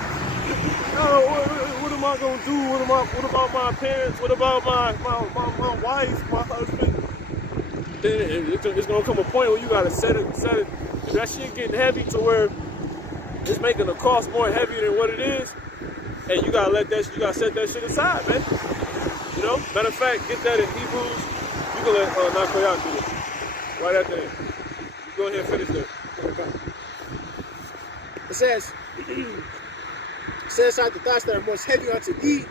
What am I gonna do? What about my parents? What about my wife, my husband? Then it's gonna come a point where you gotta set it. If that shit getting heavy to where it's making the cost more heavy than what it is, hey, you gotta set that shit aside, man. You know? Matter of fact, get that in Hebrews. You can let Nakoya do it. Right after that. You go ahead and finish that. It says, set aside the thoughts that are most heavy unto thee,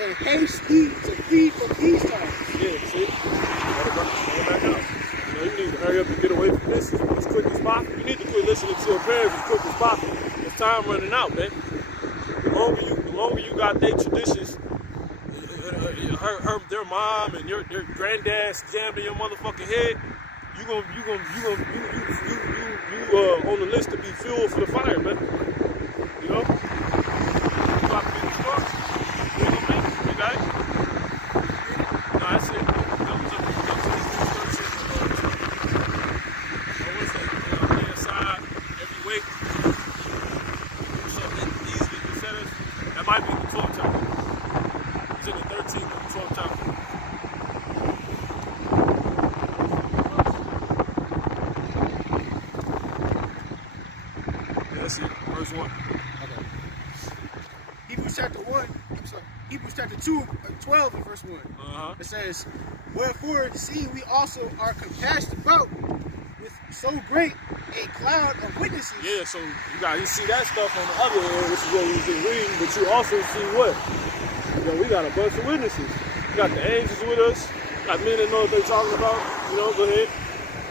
and haste thee to flee from these times. Yeah, see? Go back out. You know, you need to hurry up and get away from this as quick as possible. You need to quit listening to your parents as quick as possible. It's time running out, man. The longer you got their traditions, their mom and their granddad jamming your motherfucking head, you on the list to be fuel for the fire, man. You know? You about to be the star. You know what I mean? You got it? No, that's it. Lay aside every weight. So easily beset us. That might be the 12th chapter. It's in the 13th and 12th chapter. That's it. Verse 1. Okay. Hebrews chapter 2, 12 and verse 1. Uh-huh. It says, wherefore, seeing we also are compassed about with so great a cloud of witnesses. Yeah, so you see that stuff on the other end, which is what we've been reading, but you also see what? You know, we got a bunch of witnesses. We got the angels with us, got men that know what they're talking about. You know, go ahead.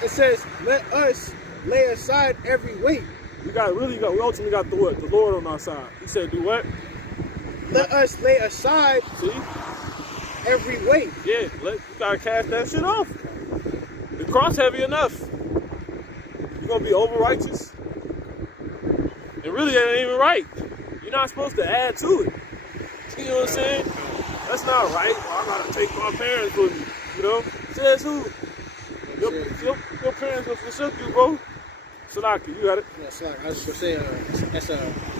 It says, let us lay aside every weight. We ultimately got the what? The Lord on our side. He said, do what? Let us lay aside See? every weight. Yeah, you gotta cast that shit off. The cross heavy enough. You're gonna be over righteous. And really that ain't even right. You're not supposed to add to it. You know what I'm saying? That's not right. Well, I gotta take my parents with me. You know? Says who? Your parents will forsake you, bro. Salaki, you got it. Yeah, so I was just going to say, that's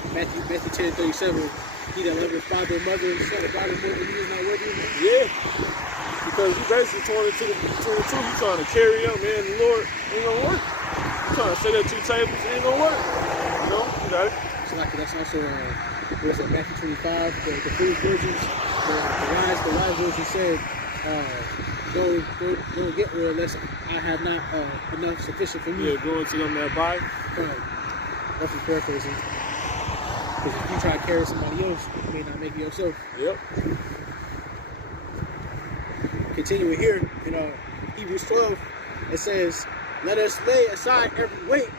Matthew 10:37. He that loveth father and mother and son, father more than he is not worthy of me. Yeah. Because you basically torn into the two. You trying to carry them, man. The Lord ain't gonna work. You trying to sit at two tables, ain't gonna work. You know, you got it. So like that's also there's Matthew 25, the foolish virgins, the wise virgin said, don't get where unless I have not enough sufficient for me. Yeah, going to them that buy. That's just paraphrasing. Because if you try to carry somebody else, you may not make it yourself. Yep. Continuing here in Hebrews 12, it says, let us lay aside every weight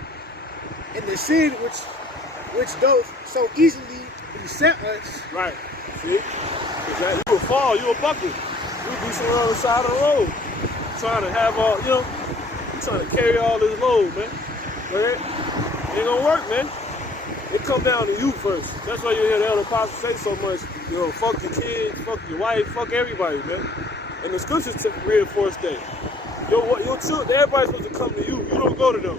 and the sin which doth so easily beset us. Right. See? Exactly. You will fall, you will buckle. You'll be somewhere on the side of the road. Trying to have all, you trying to carry all this load, man. Right? Ain't gonna work, man. It come down to you first. That's why you hear the elder apostle say so much, fuck your kids, fuck your wife, fuck everybody, man. And the scriptures reinforce that. Your children, everybody's supposed to come to you. You don't go to them.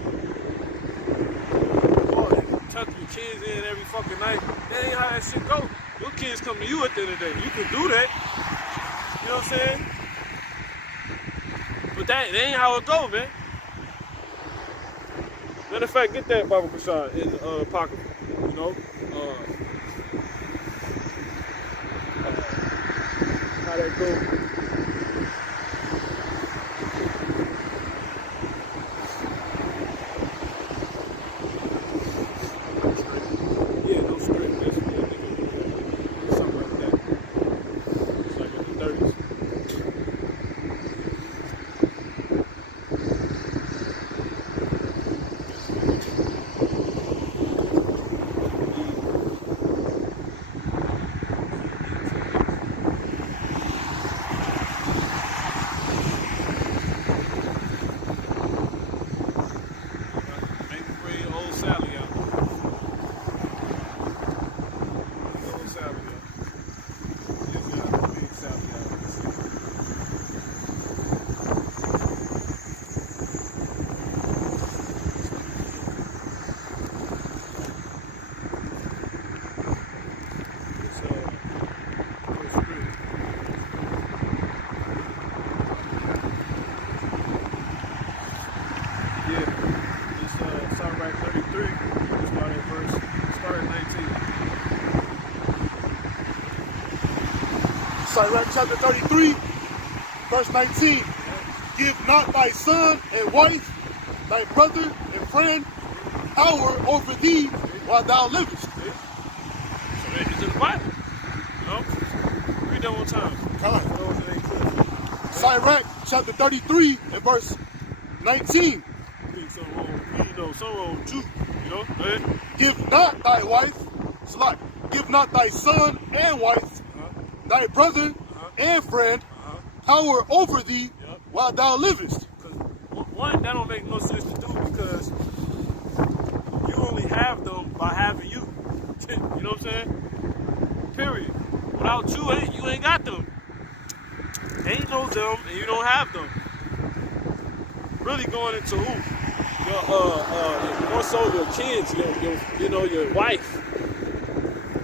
Boy, tuck your kids in every fucking night. That ain't how that shit go. Your kids come to you at the end of the day. You can do that. You know what I'm saying? But that ain't how it go, man. Matter of fact, get that Bible Prashad in the Apocrypha. You know? How that go? Sirach chapter 33, verse 19. Give not thy son and wife, thy brother and friend, power over thee while thou livest. So it's in the Bible. You know? Read that one time. Sirach chapter 33 and verse 19. I think something wrong with me, though. Something wrong with you. You know? Go ahead. Give not thy wife, give not thy son and wife, thy brother and friend, power over thee while thou livest. Because one, that don't make no sense to do because you only have them by having you. You know what I'm saying? Period. Without you ain't got them. Ain't no them and you don't have them. Really going into who? More so your kids, your wife.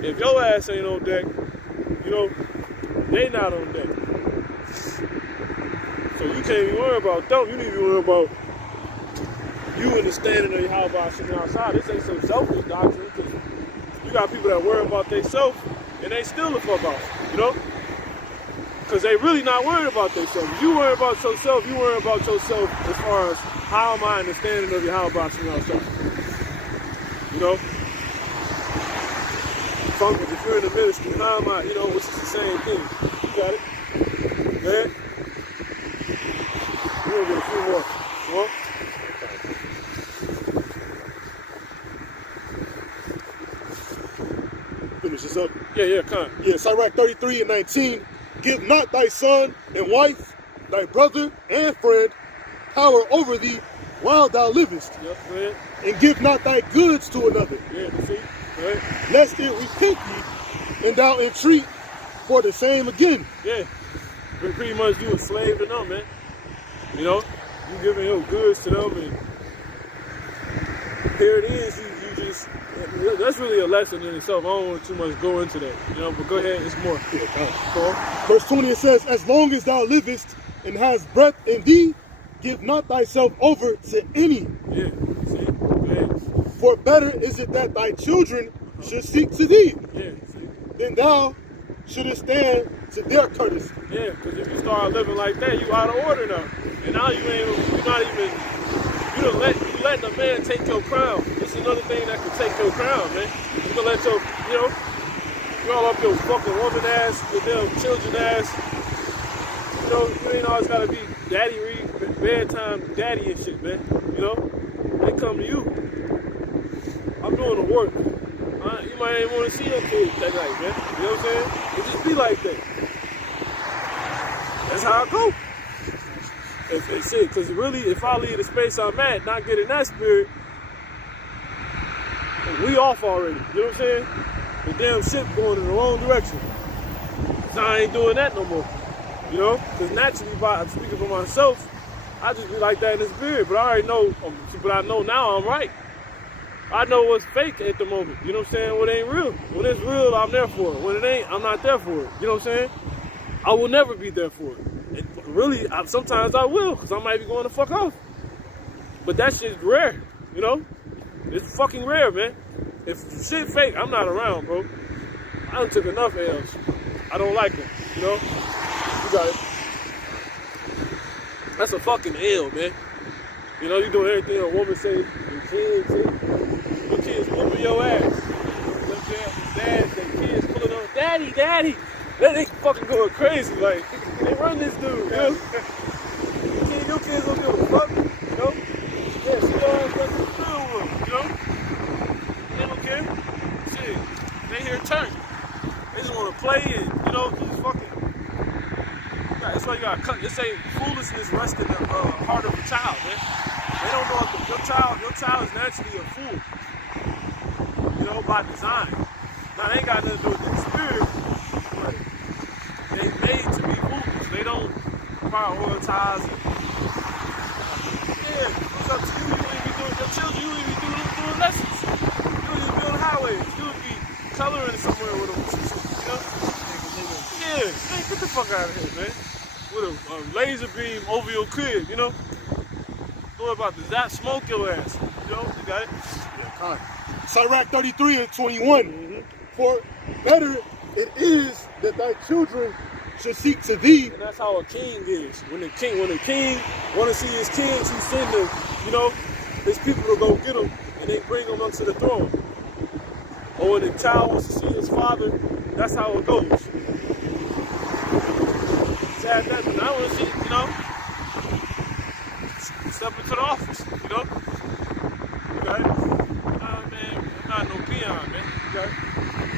If your ass ain't on deck, they not on deck. So you can't even worry about them. You need to be worried about you understanding of how about sitting outside. This ain't some selfish doctrine. You got people that worry about themselves and they still the fuck off, Because they really not worried about themselves. If you worry about yourself, you worry about yourself as far as how am I understanding of you, how about sitting outside. If you're in the ministry, how am I, which is the same thing. You got it? Go ahead. We're going to get a few more. Come on. Finish this up. Yeah, come. Yeah, Sirach 33 and 19. Give not thy son and wife, thy brother and friend, power over thee while thou livest. Yep, go ahead. And give not thy goods to another. Yeah, see? Go ahead. Lest it repent thee, and thou entreat for the same again. Yeah. But pretty much you a slave to them, man. You giving your goods to them, and here it is. You just, that's really a lesson in itself. I don't want to too much go into that, but go ahead, it's more. Verse 20, it says, as long as thou livest and hast breath in thee, give not thyself over to any. Yeah, see? Go ahead. For better is it that thy children should seek to thee, yeah, see? than thou shouldest stand to their courtesy. Yeah, because if you start living like that, you out of order now. And now you let the man take your crown. It's another thing that can take your crown, man. You gonna let you all up your fucking woman ass, your damn children ass. You ain't always gotta be daddy read bedtime daddy and shit, man. They come to you. I'm doing the work. You might ain't want to see your kids that night, man. You know what I'm saying? It just be like that. That's how I go. Because really, if I leave the space I'm at, not getting that spirit, we off already. You know what I'm saying? The damn ship going in the wrong direction. So I ain't doing that no more. Because naturally, I'm speaking for myself, I just be like that in the spirit. But I already know, but I know now I'm right. I know what's fake at the moment. You know what I'm saying? What ain't real. When it's real, I'm there for it. When it ain't, I'm not there for it. You know what I'm saying? I will never be there for it. And really, sometimes I will, because I might be going to fuck off. But that shit's rare, It's fucking rare, man. If shit fake, I'm not around, bro. I done took enough L's. I don't like them, You got it. That's a fucking L, man. You doing everything a woman say, your kids whooping your ass. Them damn dads, their kids pulling on, daddy. They fucking going crazy, like, they run this dude, Your kids don't give a fuck, Yeah, see your ass got the field room, They don't care. Shit, they hear turn. They just want to play and, just fucking. That's why you gotta cut. This ain't foolishness resting in the heart of a child, man. They don't know if your child is naturally a fool. By design. Now they ain't got nothing to do with the spirit, but they made to be fools. They don't prioritize it. Yeah, what's up to you? You ain't be doing your children, you ain't be doing lessons. You ain't be building highways. You would be coloring somewhere with them. Yeah, hey, get the fuck out of here, man. With a laser beam over your crib, What about the zap smoke your ass? You got it? Yeah, Sirach 33 and 21. For better it is that thy children shall seek to thee. And that's how a king is. When the king want to see his kids, he send them, his people to go get them, and they bring them up to the throne. Or when the child wants to see his father, that's how it goes. Sad that, but I want to see, step into the office, Okay? Man, I'm not no peon, man. Okay?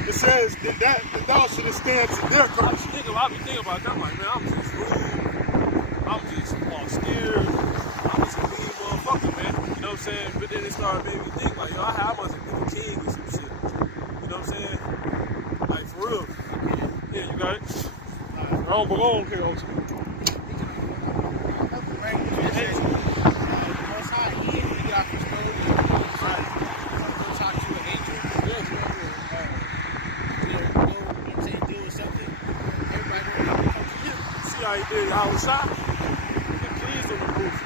It says that thou shouldst stand to their I courage. be thinking about that. I'm like, man, I'm just rude. I'm just austere. I'm just a mean motherfucker, man. You know what I'm saying? But then it started making me think, like, I must have been a king or some shit. You know what I'm saying? Like, for real. Yeah, you got it? I don't belong here, also. How he did, I was shocked. The keys on the roof.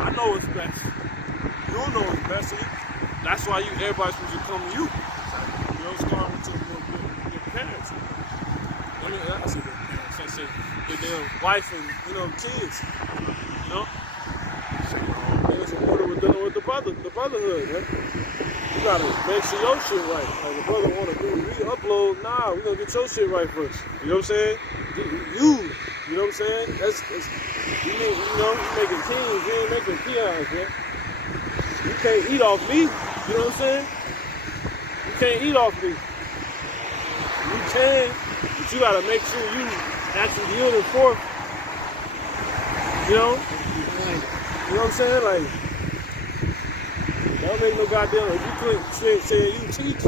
I know what's best. You don't know what's best. That's why everybody's supposed to come to you. Start with your parents. I mean, I say their parents. I say their wife and kids. There's an order with dealing with the brotherhood, man. You gotta make sure your shit right. Like the brother wanna do re-upload, nah, we gonna get your shit right first. You know what I'm saying? You know what I'm saying? You making kings, you ain't making peons, man. You can't eat off me, you know what I'm saying? You can't eat off me. You can, but you gotta make sure you actually yielding forth. You know what I'm saying? Like, that don't make no goddamn, if you couldn't say you teach,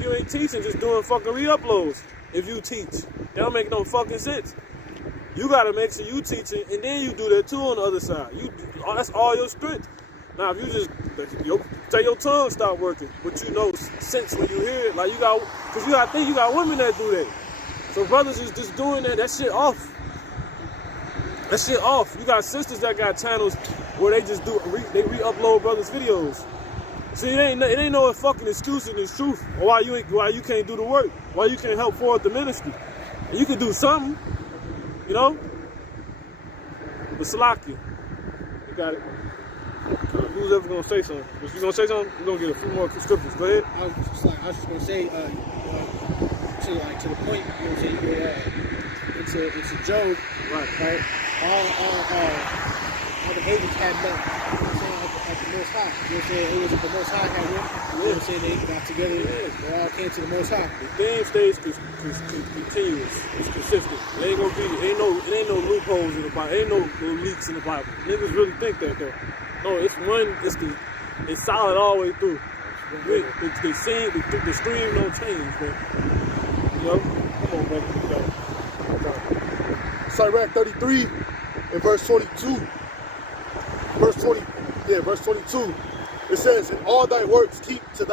you ain't teaching, just doing fucking re-uploads. If you teach, that don't make no fucking sense. You gotta make sure you teaching, and then you do that too on the other side. That's all your strength. Now, if you just say your tongue stop working, but sense when you hear it, like because you gotta think you got women that do that. So brothers is just doing that shit off. That shit off. You got sisters that got channels where they just they re-upload brothers' videos. See, it ain't no fucking excuse in this truth. Or why you can't do the work? Why you can't help forward the ministry? And you can do something. But Salaki, you got it. Who's ever gonna say something? If you gonna say something, we're gonna get a few more scriptures. Go ahead. I was just gonna say, to the point, it's a Job, right? All the angels had met, at the Most High. You know what I'm saying? It was the Most High had went. You know what I'm saying? They got together. They all came to the Most High. The theme stays continuous. It's consistent. It ain't gonna be. It ain't no loopholes in the Bible. Ain't no leaks in the Bible. Niggas really think that though. No, it's one. It's solid all the way through. The stream don't change, man. Come on, brother. Sirach 33 and verse 22. Verse 22. It says, "In all thy works keep to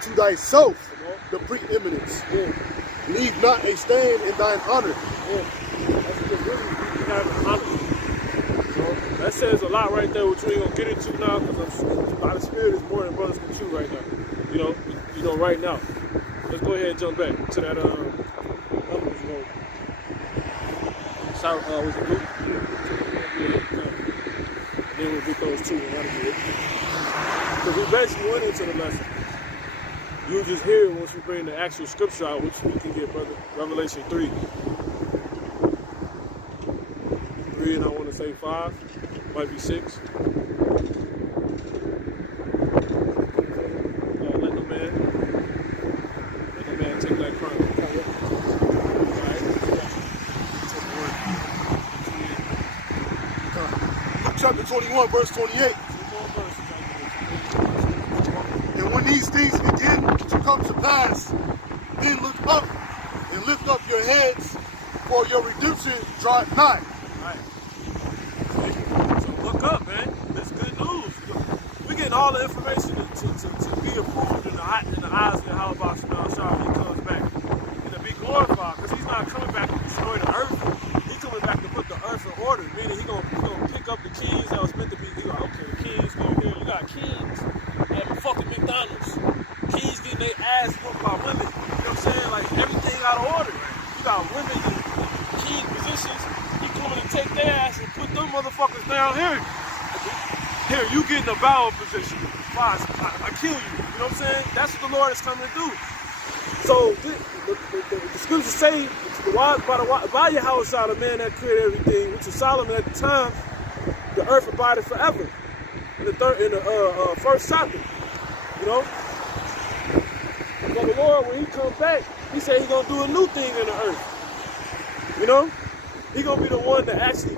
thyself the preeminence. Yeah. Leave not a stain in thine honor." Yeah. That's just really having honor. That says a lot right there, which we ain't gonna get into now, because by the Spirit is more than brothers can chew right now. Right now. Let's go ahead and jump back to that. Was it Luke? Then we'll get those two and out of here. Because we basically went into the lesson. You'll just hear it once we bring the actual scripture out, which we can get, brother. Revelation 3. 3 and I want to say 5. Might be 6. Let the man take that crown. Luke chapter 21, verse 28. "And when these things begin to come to pass, then look up and lift up your heads, for your redemption draweth nigh." Right. So look up, man. That's good news. We getting all the information to be approved in the eyes of Yahweh when he comes back. And to be glorified, because he's not coming back to destroy the earth. He's coming back to put the earth in order, meaning he's gonna pick up the keys that was meant to be. Okay, the keys go here. You got keys at fucking McDonald's. Keys getting their ass whooped by women. You know what I'm saying? Like, everything out of order. You got women and their ass and put them motherfuckers down here. Here, you get in a bow position. Fine, I kill you. You know what I'm saying? That's what the Lord is coming to do. So the scriptures say, by Yahweh, the man that created everything, which was Solomon at the time, the earth abided forever. In the first chapter, you know. So the Lord, when He comes back, He said He's gonna do a new thing in the earth. You know, He gonna be the one to actually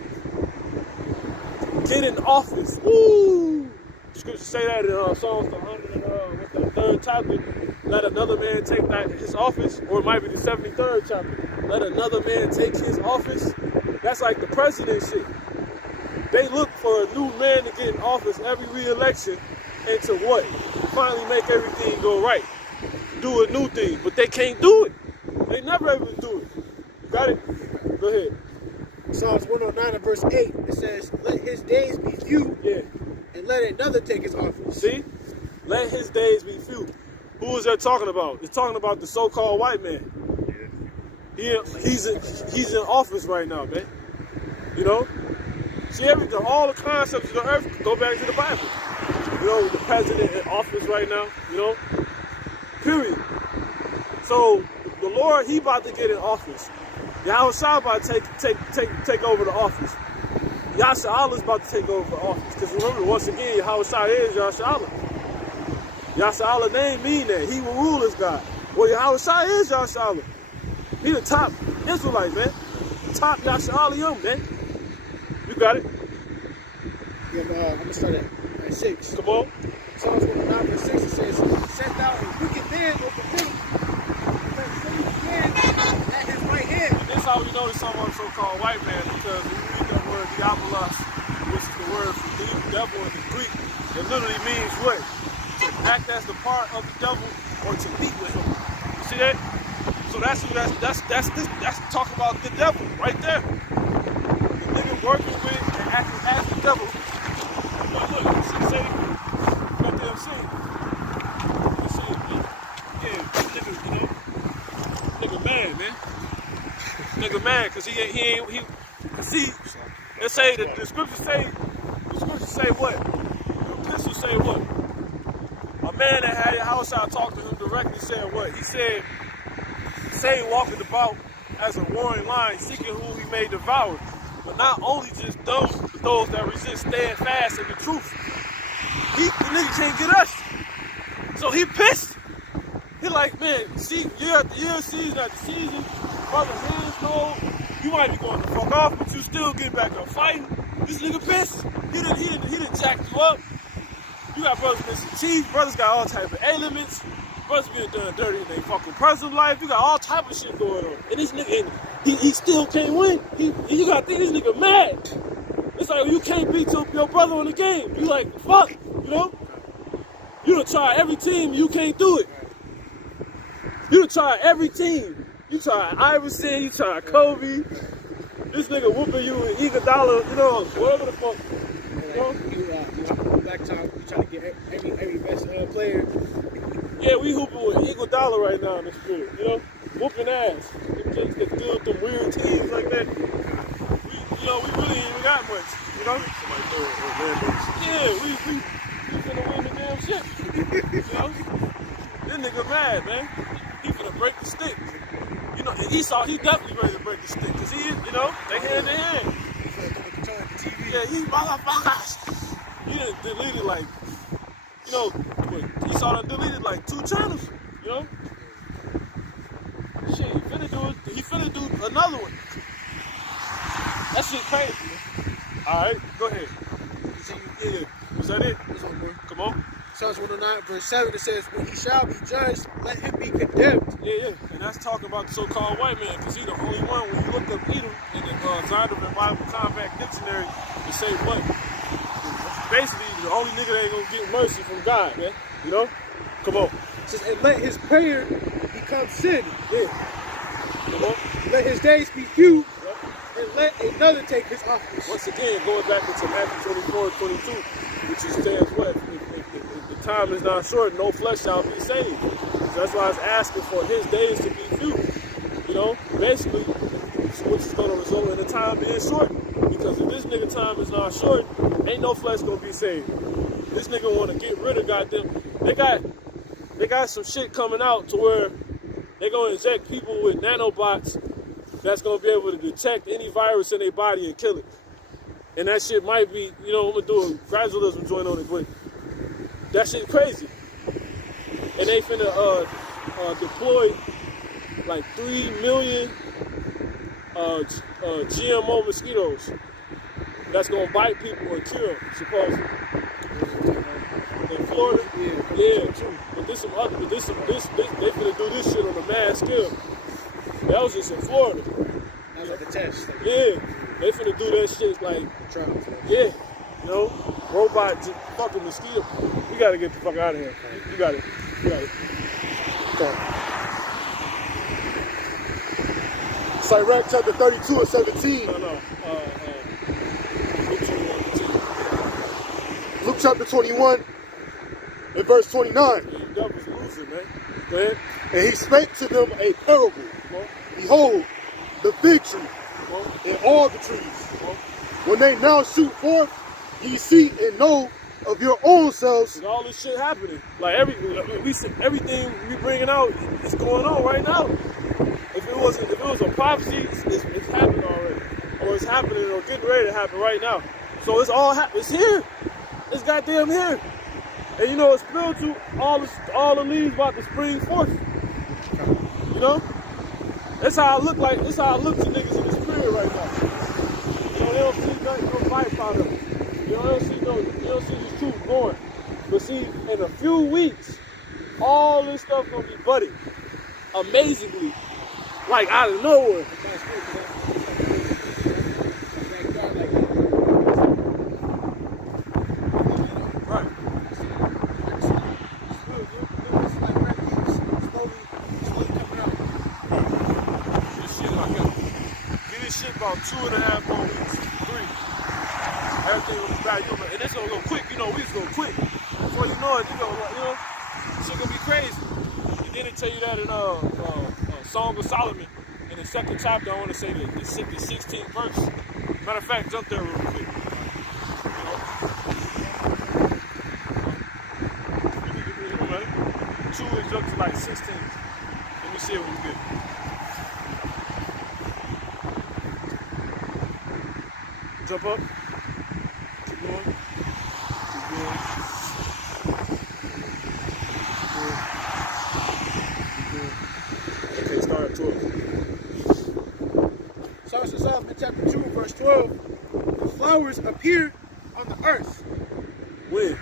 get in office. Woo! Scriptures say that in Psalms 103rd chapter. Let another man take his office, or it might be the 73rd chapter. Let another man take his office. That's like the president shit. They look for a new man to get in office every re-election and to what? Finally make everything go right. Do a new thing, but they can't do it. They never ever do it. Got it? Go ahead. Psalms 109 and verse 8, it says, let his days be few, and let another take his office. See? Let his days be few. Who is that talking about? It's talking about the so-called white man. He's in office right now, man. You know? See, everything, all the concepts of the earth go back to the Bible. You know, the president in office right now, you know? Period. So, the Lord, He about to get in office. Yahweh about to take over the office. Yahshua is about to take over the office. Because remember, once again, Yahweh is Yahshua. Yahshua name mean that. He will rule as God. Well, Yahweh is Yahshua. He the top Israelite, man. Top Yahshua, man. You got it? Yeah, I'm going to start at 6. Come on. Psalms 109 verse 6, it says, set thou a wicked man over me, at his right hand. And this how we know this talking about so-called white man, because if you read that word diabolos, which is the word for devil in the Greek, it literally means what? To act as the part of the devil or to meet with him. You see that? So that's talking about the devil right there. The nigga working with and acting as the devil. Look, see, say, right there, see. You see it, man. Yeah, nigga, you know. Nigga mad, man. Nigga mad, cause he see, they say that the scriptures say what? The epistles say what? A man that had Yahweh talk to him directly said what? He said, Satan walking about as a roaring lion, seeking whom he may devour. But not only just those that resist stand fast in the truth. The nigga can't get us. So he pissed. He like, man, see, year after year, season after season, brother hands cold. You might be going the fuck off, but you still get back up fighting. This nigga pissed. He didn't jack you up. You got brothers missing teeth. Brothers got all type of ailments. Brothers being done dirty in their fucking personal life. You got all type of shit going on. And this nigga, he still can't win. You gotta think this nigga mad. It's like you can't beat your brother in the game. You like, fuck, you know? You done try every team, you can't do it. You done try every team. You try Iverson, you try Kobe. This nigga whooping you with Iguodala, you know, whatever the fuck. You know? Black time, we trying to get every best player. Yeah, we hooping with Iguodala right now in the spirit, you know? Whooping ass. Them kids get good with them weird teams like that. We really ain't even got much, you know? Yeah, we finna win the damn shit. You know? This nigga mad, man. He finna break the stick. You know, and he definitely ready to break the stick, cause he, you know, they hand in hand. Yeah, he motherfuckers. He done deleted like, you know, Esau done deleted like 2 channels, you know? Shit, he finna do another one. That shit crazy, man. Alright, go ahead. Yeah. Was that it? Come on. Psalms 109 verse 7, it says, when he shall be judged, let him be condemned. Yeah. And that's talking about the so-called white man, because he's the only one, when you look up Edom in the Zondervan Bible Compact Dictionary, it say what? Basically, the only nigga that ain't gonna get mercy from God, man. You know? Come on. It says, and let his prayer become sin. Yeah. Come on. Let his days be few, and let another take his office. Once again, going back into Matthew 24:22, which is says what? If the time is not short, no flesh shall be saved. So that's why I was asking for his days to be few. You know, basically, which is going to result in the time being short. Because Because if this nigga time is not short, ain't no flesh gonna be saved. This nigga want to get rid of goddamn. They got some shit coming out to where they gonna inject people with nanobots that's gonna be able to detect any virus in their body and kill it. And that shit might be, you know, I'm gonna do a gradualism joint on it, but that shit crazy. And they finna deploy like 3 million GMO mosquitoes that's gonna bite people and kill them, supposedly. In Florida, yeah. But this they finna do this shit on a mass scale. That was just in Florida. That was like a test. Yeah, they finna do that shit like, yeah, you know, robot just fucking mosquito. We gotta get the fuck out of here. You got it. Come on. Sirach chapter 32 and 17. No. Luke chapter 21 and verse 29. You devils losing, man. Go ahead. And he spake to them a parable. Behold, the fig tree and all the trees. When they now shoot forth, ye see and know of your own selves. All this shit happening. Like everything we bringing out is going on right now. If it was a prophecy, it's happening already, or it's happening, or getting ready to happen right now. So it's here. It's goddamn here. And you know, it's spiritual. All the leaves about to spring forth. You know, that's how I look like. That's how I look to niggas in the spirit right now. You know, they don't see nothing, no life out of it. You know, they don't see this truth going. But see, in a few weeks, all this stuff gonna be budding amazingly, like out of nowhere. Right. This shit like get this shit about 2.5 more weeks, 3. Everything will be back, and it's gonna go quick. You know, we just go quick. Before you know it, shit gonna be crazy. And then it tell you that in Song of Solomon, in the 2nd chapter, I want to say the 16th verse. Matter of fact, jump there real quick. Two is jump to like 16. Let me see what we get. Jump up. Keep going. Okay, start at 12. Songs of Solomon chapter 2 verse 12. The flowers appear on the earth. When?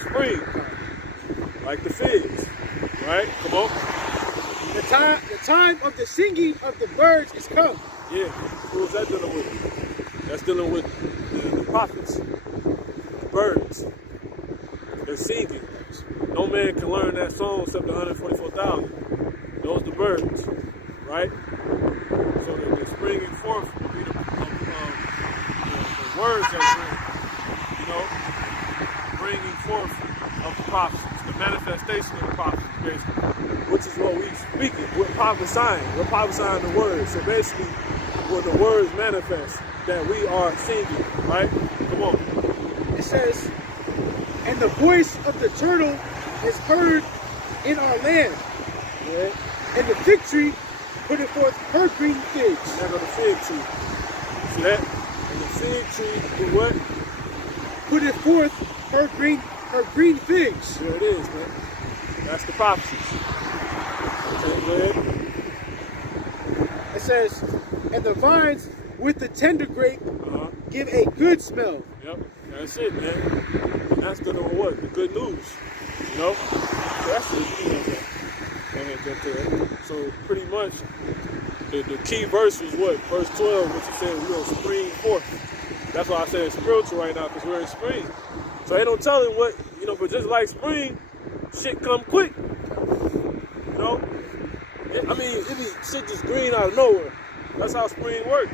Spring. Like the figs. Right? Come on. The time of the singing of the birds is come. Yeah. Who's that dealing with? That's dealing with the prophets. The birds. They're singing. No man can learn that song except the 144,000. Those the birds. Right? So they're springing forth will be the words that bring, bringing forth of the prophecies, the manifestation of the prophecies, basically, which is what we speaking. We're prophesying the words. So basically, when the words manifest, that we are singing, right? Come on. It says, and the voice of the turtle is heard in our land. Yeah. And the fig tree putteth forth her green figs. There go the fig tree. See that? And the fig tree do what? Putteth forth her green figs. There it is, man. That's the prophecies. Okay, go ahead. It says, and the vines with the tender grape give a good smell. Yep, that's it, man. And that's good on what? The good news. You know? So that's it. Go ahead, get to it. So pretty much, the key verse was what? Verse 12, which he said we're going to spring forth. That's why I say it's spiritual right now, because we're in spring. So they don't tell him what, but just like spring, shit come quick. You know? It be shit just green out of nowhere. That's how spring works.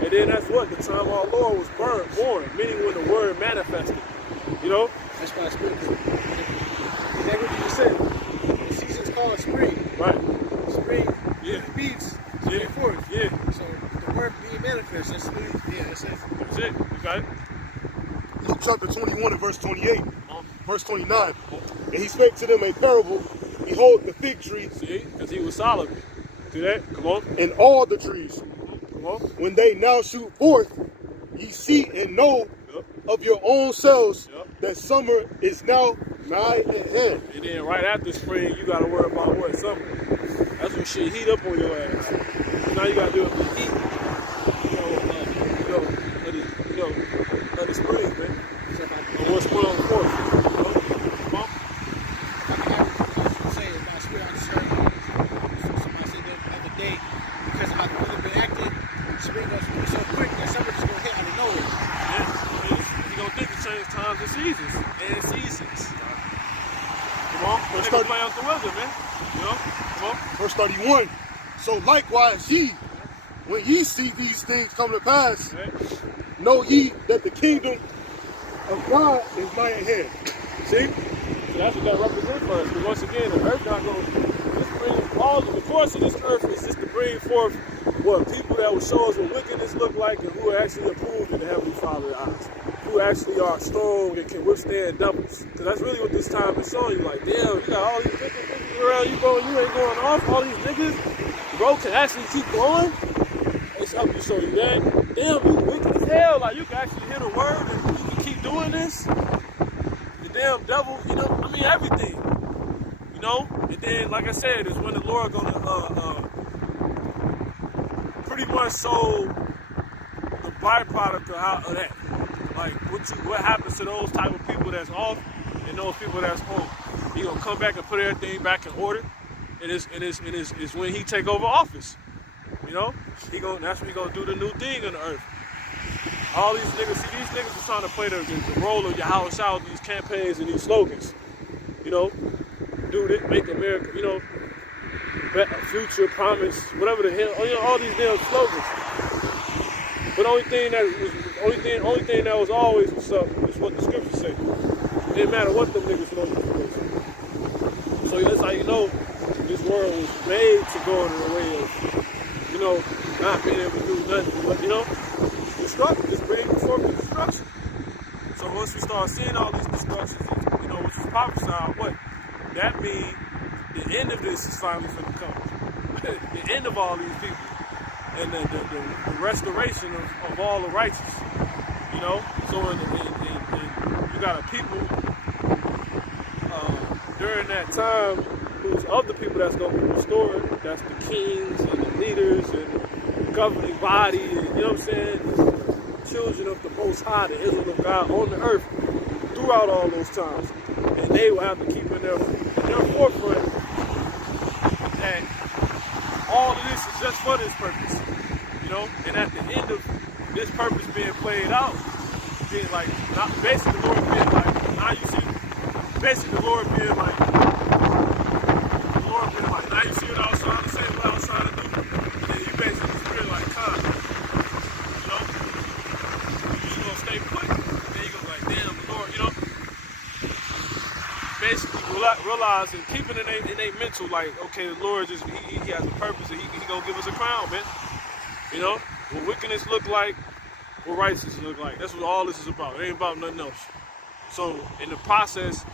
And then that's what? The time our Lord was born, meaning when the word manifested. You know? That's why spring. Exactly what you said. The season's called spring. Right. Spring. Yeah. Beats Yeah. 24. Yeah. So the word being manifest, that's it. That's it. You got it? Luke chapter 21 and verse 28, verse 29. And he spake to them a parable. Behold, the fig tree See? Because he was Solomon. See that? Come on. and all the trees, Come on. when they now shoot forth, ye see and know Yep. of your own selves Yep. that summer is now nigh at hand. And then right after spring, you got to worry about what? Summer. That's when shit heat up on your ass. So now you got to deal with the heat, of the spring, man. Or what's put on the fourth. Come on. Say about spring, I just heard somebody say the other day, because of how the weather been acting, spring goes so quick that summer just gonna hit out of nowhere. Yeah. You don't think to change times and seasons. Come on. When niggas play out the weather, man. You know? Come on. Verse 31. So likewise ye, when ye see these things come to pass, Okay. know ye that the kingdom of God is nigh at hand. See? So that's what that represents for us. Because once again, the earth not going to just bring all the course of this earth is just to bring forth what people that will show us what wickedness look like and who are actually approved in the Heavenly Father's eyes. Who actually are strong and can withstand devils. Because that's really what this time is showing you. Like, damn, you got all these wicked niggas around you, bro, and you ain't going off. All these niggas, bro, can actually keep going. It's helping to show you that. Damn, you wicked as hell. Like, you can actually hear the word and you can keep doing this. The damn devil, you know, I mean, everything. You know? And then, like I said, is when the Lord gonna pretty much show the byproduct of that. Like, what happens to those type of people that's off and those people that's on. He gonna come back and put everything back in order. And it's when he take over office. You know? That's when he gonna do the new thing on the earth. All these niggas, see, these niggas are trying to play the role of your house out, these campaigns and these slogans. You know? Do this, make America, you know, future, promise, whatever the hell, you know, all these damn slogans. But the only thing that was always what's up is what the scriptures say. It didn't matter what them niggas slogans was. So that's how you know this world was made to go in the way of, you know, not being able to do nothing, but, you know, destruction, just bring forth the destruction. So once we start seeing all these destructions, you know, which was prophesied, what? That means the end of this is finally going to come. The end of all these people. And the restoration of all the righteous. You know? So you got a people during that time who's of the people that's going to be restored. That's the kings and the leaders and the governing body. And, you know what I'm saying? Children of the Most High, the Israel of God on the earth throughout all those times. And they will have to keep in their forefront that all of this is just for this purpose. You know? And at the end of this purpose being played out, being like, not basically the Lord being like, now you see, basically the Lord being like, now you see what I was trying to say, what I was trying to do. And then you basically just feel like, you know? You just gonna stay put. And then you go like, damn, the Lord, you know? Basically realizing, keeping it in their mental, like, okay, the Lord just, he has a purpose and he gonna give us a crown, man. You know? What wickedness look like, what righteousness look like. That's what all this is about. It ain't about nothing else. So in the process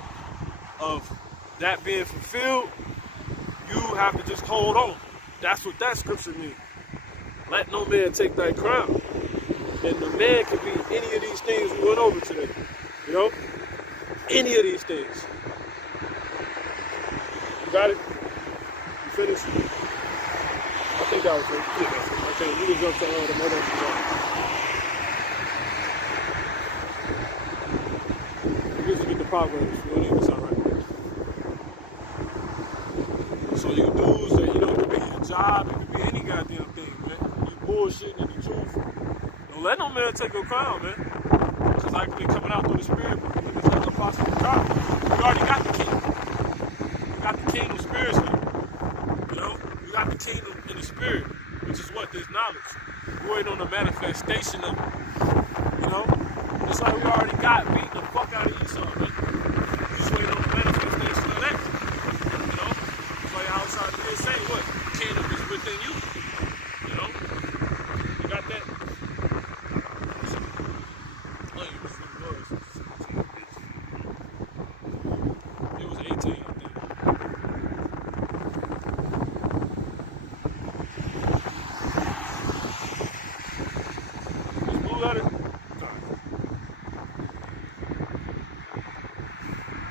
of that being fulfilled, you have to just hold on. That's what that scripture means. Let no man take thy crown. And the man can be any of these things we went over today. You know? Any of these things. You got it? You finished? I think that was it. Yeah. Okay, you can jump to the mother. You get to get the Proverbs. You don't need this, all right? So you dudes that, you know, it could be a job, it could be any goddamn thing, man. You bullshitting in the truth. Don't let no man take your crown, man. Because like they're coming out through the spirit, but it's not the possible crown. You already got the king. You got the kingdom spiritually. You know? You got the kingdom in the spirit, which is what? This knowledge. We're waiting on the manifestation of it. You know? It's like we already got beating the fuck out of Esau, man. Just waiting on the manifestation of that. You know? Like I was trying to say, what? The kingdom is within you.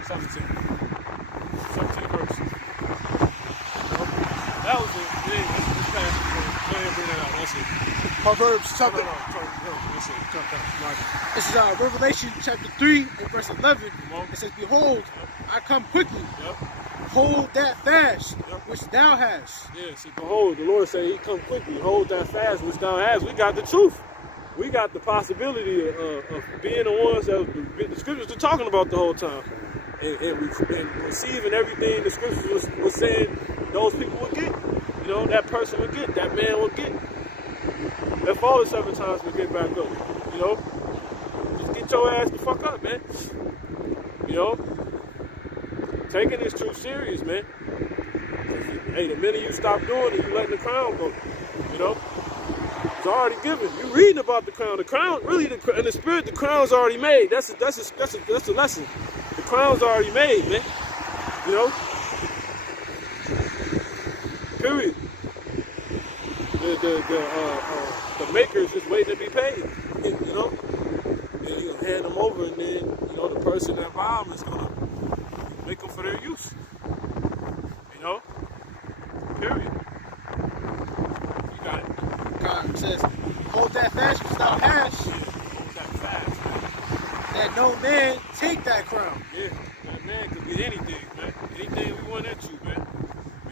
17. 17 verse. That was it. Yeah, that's this passage. Go ahead and bring that out. That's it. Proverbs chapter. That's it. This is Revelation chapter 3 and verse 11. It says, "Behold, I come quickly. Yep. Hold that fast Yep. which thou hast." Yeah, see, behold, the Lord said he come quickly. Hold that fast which thou hast. We got the truth. We got the possibility of being the ones that the scriptures are talking about the whole time. And receiving everything the scriptures was saying those people would get. You know, that person would get, that man would get. That fall 7 times we get back up. You know? Just get your ass the fuck up, man. You know? Taking this truth serious, man. Hey, the minute you stop doing it, you letting the crown go. You know? It's already given. You reading about the crown. The crown, really, in the spirit, the crown's already made. That's a lesson. The crown's already made, man. You know? Period. The maker's just waiting to be paid. You know? And you're gonna hand them over, and then, you know, the person that buy them is gonna make them for their use. You know? Period. You got it. God says, "Hold that fast which thou hast, Yeah, hold that fast, man. that no man take that crown." Yeah, that man could get anything, man. Anything we want into, man.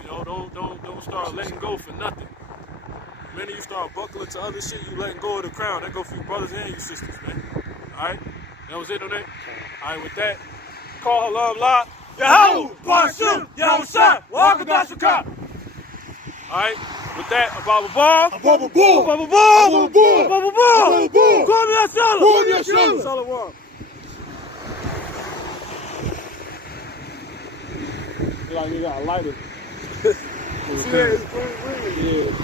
You know, don't start letting go for nothing. The minute you start buckling to other shit, you letting go of the crown. That go for your brothers and your sisters, man. Alright? That was it on that? Alright, with that, call Halam La. Yahoo! Bashum! Yahushua! Wakadashaka! Alright, with that, Ababa Ball. Ababa Ball. Ababa Ball. Ababa Ball. Ababa Ball. Ababa Ball. Call me that Salah. Call me that Salah. Salawam. Like you got a lighter. See that? It's green. Yeah.